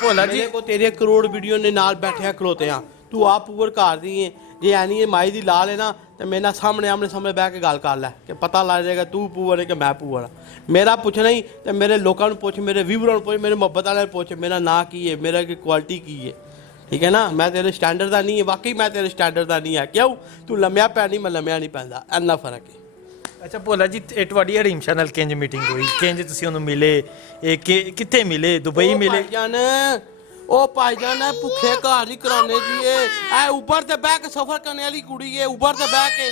ਭੋਲਾ ਜੀ ਮੇਰੇ ਕੋ ਤੇਰੇ ਕਰੋੜ ਵੀਡੀਓ ਨੇ ਨਾਲ ਬੈਠਿਆ ਖਲੋਤੇ ਆ, ਤੂੰ ਆਪ ਪੂਰ ਘਰ ਦੀ ਏ। ਜੇ ਐਨੀ ਇਹ ਮਾਈ ਦੀ ਲਾ ਲੈਣਾ ਤੇ ਮੇਰੇ ਨਾਲ ਸਾਹਮਣੇ ਬਹਿ ਕੇ ਗੱਲ ਕਰ ਲੈ ਕਿ ਪਤਾ ਲੱਗ ਜਾਏਗਾ ਤੂੰ ਪੂਰ ਹੈ ਕਿ ਮੈਂ ਪੂਰ ਹਾਂ। ਮੇਰਾ ਪੁੱਛਣਾ ਹੀ ਤੇ ਮੇਰੇ ਲੋਕਾਂ ਨੂੰ ਪੁੱਛ, ਮੇਰੇ ਵਿਊਅਰਾਂ ਨੂੰ ਪੁੱਛ, ਮੇਰੇ ਮੁਹੱਬਤ ਵਾਲਿਆਂ ਨੂੰ ਪੁੱਛ, ਮੇਰਾ ਨਾਂ ਕੀ ਹੈ, ਮੇਰਾ ਕੀ ਕੁਆਲਿਟੀ ਕੀ ਹੈ, ਠੀਕ ਹੈ ਨਾ। ਮੈਂ ਤੇਰੇ ਸਟੈਂਡਰਡ ਦਾ ਨਹੀਂ ਹੈ, ਵਾਕਈ ਮੈਂ ਤੇਰੇ ਸਟੈਂਡਰਡ ਦਾ ਨਹੀਂ ਹੈ। ਕਿਉਂ ਤੂੰ ਲੰਮਿਆ ਪਿਆ ਨਹੀਂ, ਮੈਂ ਲੰਮਿਆ ਨਹੀਂ ਪੈਂਦਾ, ਇੰਨਾ ਫਰਕ ਹੈ। ਅੱਛਾ ਭੋਲਾ ਜੀ, ਇਹ ਤੁਹਾਡੀ ਹਰੀਮ ਸ਼ਾਹ ਨਾਲ ਕਿੰਜ ਮੀਟਿੰਗ ਹੋਈ, ਕਿੰਜ ਤੁਸੀਂ ਉਹਨੂੰ ਮਿਲੇ, ਇਹ ਕਿੱਥੇ ਮਿਲੇ, ਦੁਬਈ ਮਿਲੇ? ਉਹ ਭਾਈਜਾਨ ਹੈ ਭੁੱਖੇ ਘਰ ਹੀ ਕਰਾਉਣੇ ਜੀ, ਇਹ ਉਬਰ ਤੇ ਬਹਿ ਕੇ ਸਫ਼ਰ ਕਰਨ ਵਾਲੀ ਕੁੜੀ ਹੈ, ਉਬਰ ਤੇ ਬਹਿ ਕੇ।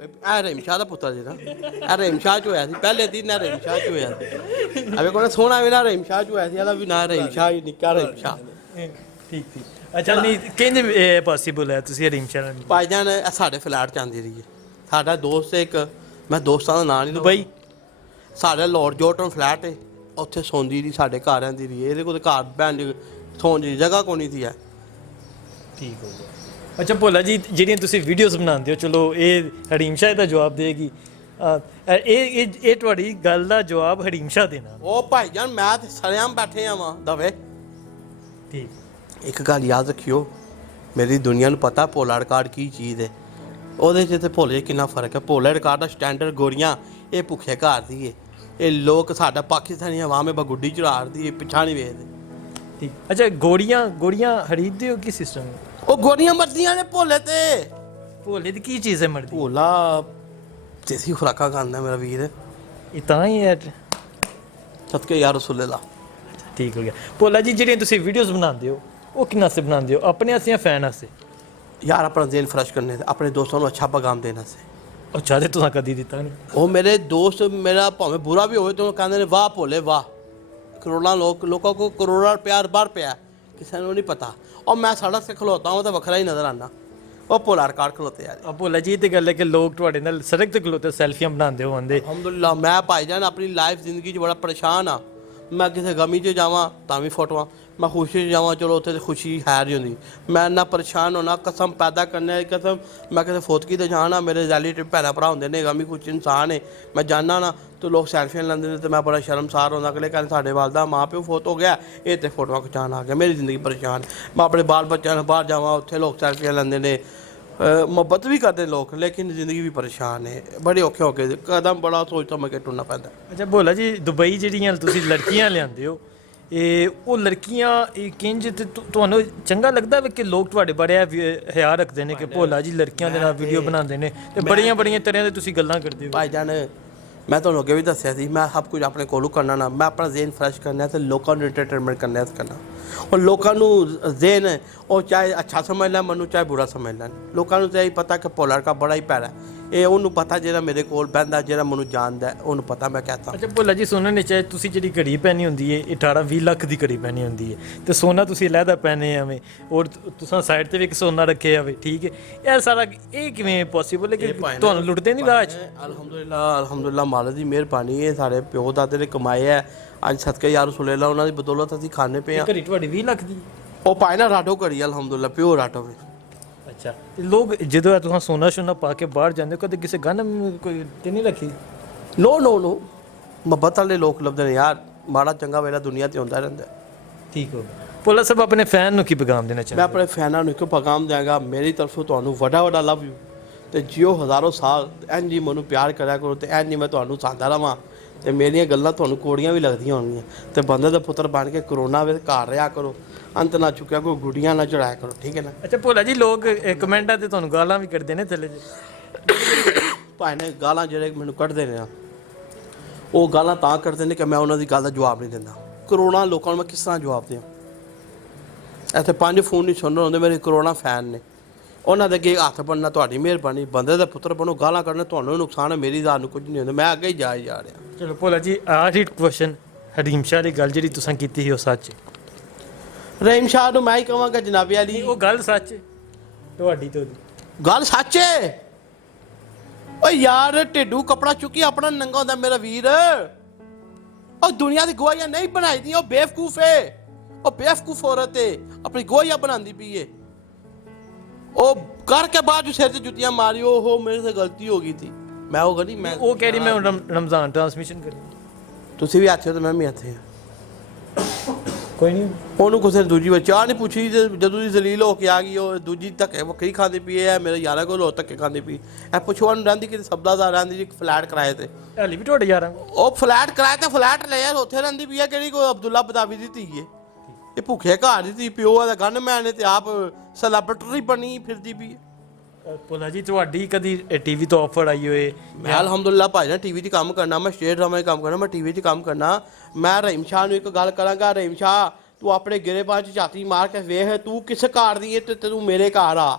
ਇਹ ਰਹੀਮ ਸ਼ਾਹ ਦਾ ਪੁੱਤਰ ਜੀ ਨਾ, ਇਹ ਰਹੀਮ ਸ਼ਾਹ 'ਚ ਹੋਇਆ ਸੀ ਪਹਿਲੇ ਦਿਨ, ਇਹ ਰਹੀਮ ਸ਼ਾਹ 'ਚ ਹੋਇਆ ਸੀ। ਅਵੇ ਕੋਲ ਸੋਹਣਾ ਵੀ ਨਾ ਰਹੀਮ ਸ਼ਾਹ 'ਚ ਹੋਇਆ ਸੀ, ਇਹਦਾ ਵੀ ਨਾ ਰਹੀਮ ਸ਼ਾਹ ਹੀ, ਨਿੱਕਾ ਰਹੀਮ ਸ਼ਾਹ। ਠੀਕ ਅੱਛਾ, ਨਹੀਂ ਕਿੰਜ ਪੋਸੀਬਲ ਹੈ ਤੁਸੀਂ ਹਰੀਮ ਸ਼ਾਹ ਨਾਲ? ਭਾਈਜਾਨ ਇਹ ਸਾਡੇ ਫਲੈਟ 'ਚ ਆਉਂਦੀ ਰਹੀ ਹੈ, ਸਾਡਾ ਦੋਸਤ ਇੱਕ, ਮੈਂ ਦੋਸਤਾਂ ਦਾ ਨਾਂ ਨਹੀਂ ਦੁਬਈ, ਸਾਡੇ ਲਾਹੌਰ ਜੋਟਨ ਫਲੈਟ ਹੈ, ਉੱਥੇ ਸੌਂਦੀ ਰਹੀ, ਸਾਡੇ ਘਰ ਆਉਂਦੀ ਰਹੀ। ਇਹਦੇ ਕੋਲ ਘਰ ਬਹਿਣ ਸੌਣ ਦੀ ਜਗ੍ਹਾ ਕੋਈ ਨਹੀਂ ਸੀ ਹੈ। ਠੀਕ ਹੋ ਗਿਆ। ਅੱਛਾ ਭੋਲਾ ਜੀ, ਜਿਹੜੀਆਂ ਤੁਸੀਂ ਵੀਡੀਓਜ਼ ਬਣਾਉਂਦੇ ਹੋ, ਚਲੋ ਇਹ ਹਰੀਮ ਸ਼ਾਹ ਦਾ ਜਵਾਬ ਦੇਗੀ, ਇਹ ਤੁਹਾਡੀ ਗੱਲ ਦਾ ਜਵਾਬ ਹਰੀਮ ਸ਼ਾਹ ਦੇਣਾ। ਉਹ ਭਾਈਜਾਨ ਮੈਂ ਤੇ ਸਰਿਆਮ ਬੈਠੇ ਆ ਵਾਂ ਦਵੇ। ਠੀਕ। ਇੱਕ ਗੱਲ ਯਾਦ ਰੱਖਿਓ, ਮੇਰੀ ਦੁਨੀਆ ਨੂੰ ਪਤਾ ਪੋਲਾੜਕਾਰ ਕੀ ਚੀਜ਼ ਹੈ, ਉਹਦੇ 'ਚ ਤੇ ਭੋਲੇ ਕਿੰਨਾ ਫਰਕ ਹੈ। ਭੋਲਾੜਕਾਰ ਦਾ ਸਟੈਂਡਰਡ ਗੋਰੀਆਂ, ਇਹ ਭੁੱਖੇ ਘਰ ਦੀ ਹੈ। ਇਹ ਲੋਕ ਸਾਡਾ ਪਾਕਿਸਤਾਨੀ ਆਵਾਮ ਬਗੁੱਡੀ ਚੜਾੜਦੀ ਹੈ, ਪਿੱਛਾ ਨਹੀਂ ਵੇਖਦੇ। ਠੀਕ। ਅੱਛਾ ਗੋੜੀਆਂ ਖਰੀਦਦੇ ਹੋ ਕੀ ਸਿਸਟਮ? ਉਹ ਗੋਰੀਆਂ ਮਰਦੀਆਂ ਨੇ ਭੋਲੇ ਤੇ। ਭੋਲੇ ਦੀ ਕੀ ਚੀਜ਼ ਹੈ ਮਰਦੀ? ਭੋਲਾ ਦੇਸੀ ਖੁਰਾਕਾਂ ਖਾਂਦਾ ਮੇਰਾ ਵੀਰ, ਇਹ ਤਾਂ ਹੀ ਹੈ। ਸਦਕੇ ਯਾ ਰਸੂਲ ਅੱਲਾਹ। ਠੀਕ ਹੋ ਗਿਆ। ਭੋਲਾ ਜੀ, ਜਿਹੜੀਆਂ ਤੁਸੀਂ ਵੀਡੀਓਜ਼ ਬਣਾਉਂਦੇ ਹੋ, ਉਹ ਕਿੰਨਾ ਵਾਸਤੇ ਬਣਾਉਂਦੇ ਹੋ, ਆਪਣੇ ਵਾਸਤੇ ਜਾਂ ਫੈਨ ਵਾਸਤੇ? ਯਾਰ ਆਪਣਾ ਦਿਲ ਫਰੈਸ਼ ਕਰਨੇ ਤੇ ਆਪਣੇ ਦੋਸਤਾਂ ਨੂੰ ਅੱਛਾ ਪੈਗਾਮ ਦੇਣਾ ਸੀ। ਅੱਛਾ, ਤੇ ਤੁਸੀਂ ਕਦੀ ਦਿੱਤਾ ਨਹੀਂ? ਉਹ ਮੇਰੇ ਦੋਸਤ, ਮੇਰਾ ਭਾਵੇਂ ਬੁਰਾ ਵੀ ਹੋਵੇ ਤਾਂ ਉਹ ਕਹਿੰਦੇ ਨੇ ਵਾਹ ਭੋਲੇ ਵਾਹ। ਕਰੋੜਾਂ ਲੋਕਾਂ ਕੋ ਕਰੋੜਾਂ ਪਿਆਰ ਬਾਹਰ ਪਿਆ, ਕਿਸੇ ਨੂੰ ਨਹੀਂ ਪਤਾ। ਔਰ ਮੈਂ ਸੜਕ ਤੇ ਖਲੋਤਾ ਹਾਂ ਤਾਂ ਵੱਖਰਾ ਹੀ ਨਜ਼ਰ ਆਉਂਦਾ। ਉਹ ਪੋਲਾੜਕਾਰ ਖਲੋਤੇ ਯਾਰ। ਭੋਲਾ ਜੀ, ਇਹ ਤੇ ਗੱਲ ਹੈ ਕਿ ਲੋਕ ਤੁਹਾਡੇ ਨਾਲ ਸੜਕ ਤੇ ਖਲੋਤੇ ਸੈਲਫੀਆਂ ਬਣਾਉਂਦੇ ਹੋ ਆਂਦੇ। ਅਲਹਮਦੁਲਿਲਾ, ਮੈਂ ਭਾਈਜਾਨ ਆਪਣੀ ਲਾਈਫ ਜ਼ਿੰਦਗੀ 'ਚ ਬੜਾ ਪਰੇਸ਼ਾਨ ਆ। ਮੈਂ ਕਿਸੇ ਗਮੀ 'ਚ ਜਾਵਾਂ ਤਾਂ ਵੀ ਫੋਟੋਆਂ, ਮੈਂ ਖੁਸ਼ੀ 'ਚ ਜਾਵਾਂ ਚਲੋ ਉੱਥੇ ਤਾਂ ਖੁਸ਼ੀ ਹੈ ਨਹੀਂ ਹੁੰਦੀ। ਮੈਂ ਇੰਨਾ ਪਰੇਸ਼ਾਨ ਹੋਣਾ, ਕਸਮ ਪੈਦਾ ਕਰਨੇ ਕਸਮ। ਮੈਂ ਕਿਸੇ ਫੋਤਕੀ 'ਤੇ ਜਾਣਾ, ਮੇਰੇ ਰਿਲੇਟਿਵ ਭੈਣਾਂ ਭਰਾ ਹੁੰਦੇ ਨੇ, ਗਮੀ ਕੁਛ ਇਨਸਾਨ ਹੈ। ਮੈਂ ਜਾਣਾ ਨਾ ਤਾਂ ਲੋਕ ਸੈਲਫੀਆਂ ਲੈਂਦੇ ਨੇ ਤੇ ਮੈਂ ਬੜਾ ਸ਼ਰਮਸਾਰ ਹੁੰਦਾ। ਅਗਲੇ ਕਹਿੰਦੇ ਸਾਡੇ ਵਾਲਦਾ ਮਾਂ ਪਿਓ ਫੋਤ ਹੋ ਗਿਆ, ਇਹ ਤੇ ਫੋਟੋਆਂ ਖਿਚਾਉਣ ਆ ਗਿਆ। ਮੇਰੀ ਜ਼ਿੰਦਗੀ ਪਰੇਸ਼ਾਨ। ਮੈਂ ਆਪਣੇ ਬਾਲ ਬੱਚਿਆਂ ਨਾਲ ਬਾਹਰ ਜਾਵਾਂ, ਉੱਥੇ ਲੋਕ ਸੈਲਫੀਆਂ ਲੈਂਦੇ ਨੇ, ਮੁਹੱਬਤ ਵੀ ਕਰਦੇ ਲੋਕ, ਲੇਕਿਨ ਜ਼ਿੰਦਗੀ ਵੀ ਪਰੇਸ਼ਾਨ ਹੈ। ਬੜੇ ਔਖੇ ਹੋ ਕੇ ਕਦਮ ਬੜਾ ਸੋਚ ਸਮਝ ਕੇ ਟੁਰਨਾ ਪੈਂਦਾ। ਅੱਛਾ ਭੋਲਾ ਜੀ, ਦੁਬਈ ਜਿਹੜੀਆਂ ਤੁਸੀਂ ਲੜਕੀਆਂ ਲਿਆਂਦੇ ਹੋ, ਉਹ ਲੜਕੀਆਂ ਕਿੰਜ ਤੁਹਾਨੂੰ ਚੰਗਾ ਲੱਗਦਾ ਵੇ ਕਿ ਲੋਕ ਤੁਹਾਡੇ ਬੜੇ ਹਿਆ ਰੱਖਦੇ ਨੇ ਕਿ ਭੋਲਾ ਜੀ ਲੜਕੀਆਂ ਦੇ ਨਾਲ ਵੀਡੀਓ ਬਣਾਉਂਦੇ ਨੇ ਤੇ ਬੜੀਆਂ ਤਰ੍ਹਾਂ ਦੇ ਤੁਸੀਂ ਗੱਲਾਂ ਕਰਦੇ ਹੋ? ਭਾਈਜਾਨ, ਮੈਂ ਤੁਹਾਨੂੰ ਅੱਗੇ ਵੀ ਦੱਸਿਆ ਸੀ, ਮੈਂ ਸਭ ਕੁਝ ਆਪਣੇ ਕੋਲੋਂ ਕਰਨਾ ਨਾ। ਮੈਂ ਆਪਣਾ ਜ਼ੇਨ ਫਰੈਸ਼ ਕਰਨਾ ਤੇ ਲੋਕਾਂ ਨੂੰ ਐਂਟਰਟੇਨਮੈਂਟ ਕਰਨਾ। ਔਰ ਲੋਕਾਂ ਨੂੰ ਜ਼ੇਨ ਉਹ ਚਾਹੇ ਅੱਛਾ ਸਮਝ ਲੈਣ ਮੈਨੂੰ, ਚਾਹੇ ਬੁਰਾ ਸਮਝ ਲੈਣ। ਲੋਕਾਂ ਨੂੰ ਤਾਂ ਇਹ ਪਤਾ ਕਿ ਪੋਲਾੜਕਾਰ ਬੜਾ ਹੀ ਪੈੜਾ, ਇਹ ਉਹਨੂੰ ਪਤਾ ਜਿਹੜਾ ਮੇਰੇ ਕੋਲ ਬਹਿੰਦਾ, ਜਿਹੜਾ ਮੈਨੂੰ ਜਾਣਦਾ, ਉਹਨੂੰ ਪਤਾ ਮੈਂ ਕਹਤਾ। ਅੱਛਾ ਭੋਲਾ ਜੀ, ਸੁਣਨ ਨੇ ਚਾਹੇ ਤੁਸੀਂ ਜਿਹੜੀ ਘੜੀ ਪਹਿਨੀ ਹੁੰਦੀ ਹੈ 18-20 ਲੱਖ ਦੀ ਘੜੀ ਪਹਿਨੀ ਹੁੰਦੀ ਹੈ ਤੇ ਸੋਨਾ ਤੁਸੀਂ ਅਲੱਗਾ ਪਹਿਨੇ ਐਵੇਂ, ਔਰ ਤੁਸੀਂ ਸਾਈਡ ਤੇ ਵੀ ਇੱਕ ਸੋਨਾ ਰੱਖੇ ਜਾਵੇ, ਠੀਕ ਹੈ। ਇਹ ਸਾਰਾ ਇਹ ਕਿਵੇਂ ਪੋਸੀਬਲ ਹੈ ਕਿ ਤੁਹਾਨੂੰ ਲੁੱਟਦੇ ਨਹੀਂ ਰਾਜ? ਅਲਹਮਦੁਲਿਲਾ ਮਾਲਕ ਦੀ ਮਿਹਰਬਾਨੀ ਹੈ, ਸਾਡੇ ਪਿਓ ਦਾਦੇ ਨੇ ਕਮਾਏ ਹੈ, ਅੱਜ ਸਦਕੇ ਯਾ ਰਸੂਲ ਅੱਲਾਹ, ਉਹਨਾਂ ਦੀ ਬਦੌਲਤ ਅਸੀਂ ਖਾਣੇ ਪਏ ਹਾਂ। ਘੜੀ ਤੁਹਾਡੀ 20 ਲੱਖ ਦੀ? ਉਹ ਪਾਏ ਨਾ ਰਾਟੋ ਘੜੀ, ਅਲਹਮਦੁਲਿਲਾ ਪਿਓ ਰਾਟੋ ਵਿੱਚ। ਅੱਛਾ, ਲੋਕ ਜਦੋਂ ਤੁਸੀਂ ਸੋਨਾ ਪਾ ਕੇ ਬਾਹਰ ਜਾਂਦੇ ਹੋ, ਕਦੇ ਕਿਸੇ ਗਨ ਕੋਈ ਤੇ ਨਹੀਂ ਰੱਖੀ? ਨੋ ਮੁਹੱਬਤ ਵਾਲੇ ਲੋਕ ਲੱਭਦੇ ਨੇ ਯਾਰ, ਮਾੜਾ ਚੰਗਾ ਵੇਲਾ ਦੁਨੀਆ ਤੇ ਹੁੰਦਾ ਰਹਿੰਦਾ। ਠੀਕ ਹੋ ਗਿਆ। ਭੋਲਾ ਸਾਹਿਬ, ਆਪਣੇ ਫੈਨ ਨੂੰ ਕੀ ਪੈਗਾਮ ਦੇਣਾ ਚਾਹੁੰਦੇ? ਮੈਂ ਆਪਣੇ ਫੈਨਾਂ ਨੂੰ ਇੱਕ ਪੈਗਾਮ ਦਿਆਂਗਾ, ਮੇਰੀ ਤਰਫੋਂ ਤੁਹਾਨੂੰ ਵੱਡਾ ਲਵ ਯੂ ਤੇ ਜਿਓ ਹਜ਼ਾਰੋਂ ਸਾਲ। ਐਨ ਜੀ ਮੈਨੂੰ ਪਿਆਰ ਕਰਿਆ ਕਰੋ ਤੇ ਐਨ ਜੀ ਮੈਂ ਤੁਹਾਨੂੰ ਸਾਂਦਾ ਰਵਾਂ ਤੇ ਮੇਰੀਆਂ ਗੱਲਾਂ ਤੁਹਾਨੂੰ ਕੋੜੀਆਂ ਵੀ ਲੱਗਦੀਆਂ ਹੋਣਗੀਆਂ ਤੇ ਬੰਦੇ ਦਾ ਪੁੱਤਰ ਬਣ ਕੇ ਕਰੋਨਾ ਵਿੱਚ ਘਰ ਰਿਹਾ ਕਰੋ। ਅੰਤ ਨਾ ਚੁੱਕਿਆ ਕੋਈ ਗੁੱਡੀਆਂ ਨਾ ਚੜਾਇਆ ਕਰੋ, ਠੀਕ ਹੈ ਨਾ। ਅੱਛਾ ਭੋਲਾ ਜੀ, ਲੋਕ ਕਮੈਂਟਾਂ ਤੇ ਤੁਹਾਨੂੰ ਗਾਲਾਂ ਵੀ ਕੱਢਦੇ ਨੇ ਥੱਲੇ ਜੀ। ਭਾਈ ਨੇ ਗਾਲਾਂ ਜਿਹੜੇ ਮੈਨੂੰ ਕੱਢਦੇ ਨੇ ਨਾ, ਉਹ ਗਾਲਾਂ ਤਾਂ ਕੱਢਦੇ ਨੇ ਕਿ ਮੈਂ ਉਹਨਾਂ ਦੀ ਗੱਲ ਦਾ ਜਵਾਬ ਨਹੀਂ ਦਿੰਦਾ। ਕਰੋੜਾਂ ਲੋਕਾਂ ਨੂੰ ਮੈਂ ਕਿਸ ਤਰ੍ਹਾਂ ਜਵਾਬ ਦਿਆਂ? ਇੱਥੇ 5 ਫੋਨ ਨਹੀਂ ਸੁਣ ਰਹੇ ਹੁੰਦੇ, ਮੇਰੇ ਕਰੋੜਾਂ ਫੈਨ ਨੇ, ਉਹਨਾਂ ਦੇ ਅੱਗੇ ਹੱਥ ਬਣਨਾ ਤੁਹਾਡੀ ਮਿਹਰਬਾਨੀ। ਬੰਦੇ ਦਾ ਪੁੱਤਰ ਬਣੋ, ਗਾਲਾਂ ਕੱਢਣਾ ਤੁਹਾਨੂੰ ਨੁਕਸਾਨ ਹੈ, ਮੇਰੀ ਜ਼ਾਤ ਨੂੰ ਕੁਝ ਨਹੀਂ ਹੁੰਦਾ, ਮੈਂ ਅੱਗੇ ਹੀ ਜਾ ਰਿਹਾ। ਚਲੋ ਭੋਲਾ ਜੀ, ਆਖਰੀ ਕੁਐਸਚਨ, ਹਰੀਮ ਸ਼ਾਹ ਦੀ ਗੱਲ ਜਿਹੜੀ ਤੁਸੀਂ ਕੀਤੀ ਸੀ ਉਹ ਸੱਚ? ਰਹੀਮ ਸ਼ਾਹ ਨੂੰ ਮੈਂ ਹੀ ਕਹਾਂਗਾ ਜਨਾਬੇ ਵਾਲੀ, ਉਹ ਗੱਲ ਸੱਚ ਤੁਹਾਡੀ ਤੋਂ? ਗੱਲ ਸੱਚ ਹੈ। ਓ ਯਾਰ ਢਿੱਡੂ ਕਪੜਾ ਚੁੱਕੀ ਆਪਣਾ ਨੰਗਾ ਹੁੰਦਾ ਮੇਰਾ ਵੀਰ। ਉਹ ਦੁਨੀਆ ਦੀ ਗਵਾਹੀਆਂ ਨਹੀਂ ਬਣਾਈ ਦੀਆਂ, ਉਹ ਬੇਵਕੂਫ ਹੈ, ਉਹ ਬੇਵਕੂਫ ਔਰਤ ਹੈ, ਆਪਣੀ ਗਵਾਹੀਆਂ ਬਣਾਉਂਦੀ ਪਈ ਹੈ। ਉਹ ਕਰਕੇ ਬਾਅਦ ਸਿਰ ਤੇ ਜੁੱਤੀਆਂ ਮਾਰੀ, ਉਹ ਮੇਰੇ ਤੋਂ ਗਲਤੀ ਹੋ ਗਈ ਥੀ, ਮੈਂ ਉਹ ਗਲੀ ਮੈਂ ਉਹ ਕਹਿ ਰਹੀ ਮੈਂ ਰਮਜ਼ਾਨ ਟ੍ਰਾਂਸਮਿਸ਼ਨ ਕਰੀ। ਤੁਸੀਂ ਵੀ ਹੱਥ ਹੋ ਤੇ ਮੈਂ ਵੀ ਹੱਥ ਹਾਂ। ਕੋਈ ਨਹੀਂ, ਉਹਨੂੰ ਕਿਸੇ ਨੇ ਦੂਜੀ ਵਾਰ ਚਾਹ ਨਹੀਂ ਪੁੱਛੀ, ਜਦੋਂ ਦੀ ਜ਼ਲੀਲ ਹੋ ਕੇ ਆ ਗਈ ਉਹ ਦੂਜੀ ਧੱਕੇ ਵੱਖਰੀ ਖਾਂਦੀ ਪਈ ਹੈ, ਮੇਰੇ ਯਾਰਾਂ ਕੋਲ ਹੋਰ ਧੱਕੇ ਖਾਂਦੀ ਪਈ। ਇਹ ਪੁੱਛੋ ਉਹਨੂੰ ਰਹਿੰਦੀ ਕਿਤੇ ਸਬਦਾਦਾਰ ਰਹਿੰਦੀ ਜੀ, ਫਲੈਟ ਕਿਰਾਏ ਤੇ। ਹਾਲੀ ਵੀ ਤੁਹਾਡੇ ਯਾਰਾਂ? ਉਹ ਫਲੈਟ ਕਿਰਾਏ ਤੇ ਫਲੈਟ ਲਿਆ, ਉੱਥੇ ਰਹਿੰਦੀ ਪਈ ਹੈ। ਕਿਹੜੀ ਕੋਈ ਅਬਦੁੱਲਾ ਬਦਾਵੀ ਦੀ ਧੀ ਹੈ? ਇਹ ਭੁੱਖੇ ਘਰ ਦੀ ਧੀ, ਪਿਓ ਦਾ ਗਨਮੈਨ ਨੇ ਤੇ ਆਪ ਸੈਲੈਬ੍ਰਿਟੀ ਬਣੀ ਫਿਰਦੀ ਪਈ ਹੈ। ਭੋਲਾ ਜੀ, ਤੁਹਾਡੀ ਕਦੀ ਟੀਵੀ ਤੋਂ ਆਫਰ ਆਈ ਹੋਏ? ਮੈਂ ਅਲਹਮਦੁਲਿਲਾ ਭਾਈ ਨਾ ਟੀਵੀ 'ਚ ਕੰਮ ਕਰਨਾ, ਮੈਂ ਸਟੇਟ ਡਰਾਮਾ 'ਚ ਕੰਮ ਕਰਨਾ, ਮੈਂ ਟੀਵੀ 'ਚ ਕੰਮ ਕਰਨਾ। ਮੈਂ ਰਹੀਮ ਸ਼ਾਹ ਨੂੰ ਇੱਕ ਗੱਲ ਕਰਾਂਗਾ, ਰਹੀਮ ਸ਼ਾਹ ਤੂੰ ਆਪਣੇ ਗਿਰੇਬਾਨ 'ਚ ਝਾਤੀ ਮਾਰ ਕੇ ਵੇਖ, ਤੂੰ ਕਿਸ ਘਰ ਦੀ ਹੈ ਤੇ ਤੂੰ ਮੇਰੇ ਘਰ ਆ,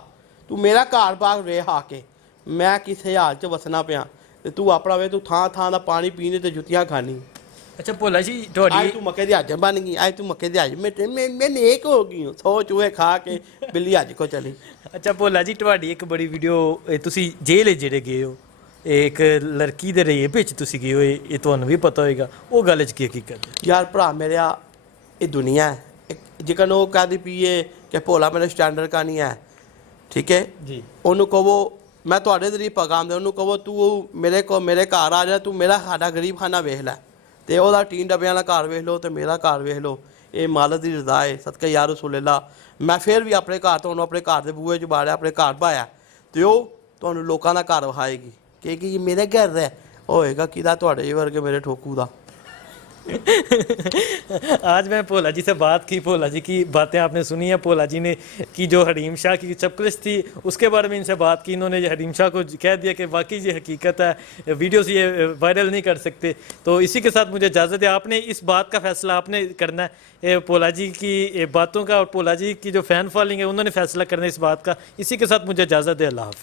ਤੂੰ ਮੇਰਾ ਘਰ ਬਾਗ ਵੇਖ ਆ ਕੇ, ਮੈਂ ਕਿਸੇ ਹਾਲ 'ਚ ਵਸਣਾ ਪਿਆ ਤੇ ਤੂੰ ਆਪਣਾ ਵੇ, ਤੂੰ ਥਾਂ ਥਾਂ ਦਾ ਪਾਣੀ ਪੀਣੇ ਤੇ ਜੁੱਤੀਆਂ ਖਾਣੀ। ਅੱਛਾ ਭੋਲਾ ਜੀ, ਅੱਜ ਤੁਹਾਡੀ ਤੂੰ ਮੱਕੇ ਦੀ ਹਾਜਰ ਬਣ ਗਈ, ਅੱਜ ਤੂੰ ਮੱਕੇ ਦੀ ਹਾਜਰ ਮੈਂ ਨੇਕ ਹੋ ਗਈ ਹੂੰ, 100 ਚੂਹੇ ਖਾ ਕੇ ਬਿੱਲੀ ਅੱਜ ਕੋ ਚਲੀ। ਅੱਛਾ ਭੋਲਾ ਜੀ, ਤੁਹਾਡੀ ਇੱਕ ਬੜੀ ਵੀਡੀਓ, ਤੁਸੀਂ ਜੇਲ੍ਹ ਜਿਹੜੇ ਗਏ ਹੋ, ਇੱਕ ਲੜਕੀ ਦੇ ਰੇਪ ਵਿੱਚ ਤੁਸੀਂ ਗਏ ਹੋ, ਇਹ ਤੁਹਾਨੂੰ ਵੀ ਪਤਾ ਹੋਏਗਾ, ਉਹ ਗੱਲ 'ਚ ਕੀ ਹਕੀਕਤ ਹੈ? ਯਾਰ ਭਰਾ ਮੇਰਿਆ, ਇਹ ਦੁਨੀਆ ਹੈ, ਜਿਕਨ ਉਹ ਕਹਿੰਦੀ ਪਈਏ ਕਿ ਭੋਲਾ ਮੇਰੇ ਸਟੈਂਡਰਡ ਕਾ ਨਹੀਂ ਹੈ, ਠੀਕ ਹੈ ਜੀ। ਉਹਨੂੰ ਕਹੋ, ਮੈਂ ਤੁਹਾਡੇ ਜ਼ਰੀਏ ਪੈਗਾਮ ਦੇ, ਉਹਨੂੰ ਕਹੋ ਤੂੰ ਮੇਰੇ ਘਰ ਆ ਜਾ, ਤੂੰ ਮੇਰਾ ਸਾਡਾ ਗਰੀਬ ਖਾਨਾ ਵੇਖ ਲੈ, ਤੇ ਉਹਦਾ ਟੀਨ ਡੱਬਿਆਂ ਵਾਲਾ ਘਰ ਵੇਖ ਲਓ ਤੇ ਮੇਰਾ ਘਰ ਵੇਖ ਲਓ, ਇਹ ਮਾਲਕ ਦੀ ਰਜ਼ਾ ਹੈ, ਸਦਕਾ ਯਾ ਰਸੂਲillah। ਮੈਂ ਫਿਰ ਵੀ ਆਪਣੇ ਘਰ ਤੁਹਾਨੂੰ ਆਪਣੇ ਘਰ ਦੇ ਬੂਹੇ 'ਚ ਬਾੜਿਆ, ਆਪਣੇ ਘਰ ਪਾਇਆ, ਤੇ ਉਹ ਤੁਹਾਨੂੰ ਲੋਕਾਂ ਦਾ ਘਰ ਵਿਖਾਏਗੀ ਕਿ ਇਹ ਮੇਰੇ ਘਰ ਹੈ, ਹੋਏਗਾ ਕਿਹਦਾ? ਤੁਹਾਡੇ ਵਰਗੇ ਮੇਰੇ ਠੋਕੂ ਦਾ। आज मैं भोला जी से बात की, भोला जी की बातें आपने सुनी है, भोला जी ने की जो हरीम शाह की चपकलिश थी उसके बारे में इनसे बात की, इन्होंने हरीम शाह को कह दिया कि वाकई ये हकीकत है, वीडियोस ये वायरल नहीं कर सकते। तो इसी के साथ मुझे इजाज़त है, आपने इस बात का फैसला आपने करना है, भोला जी की बातों का और भोला जी की जो फ़ैन फॉलोइंग है उन्होंने फैसला करना है इस बात का। इसी के साथ मुझे इजाज़त है, अल्लाह हाफ़िज़।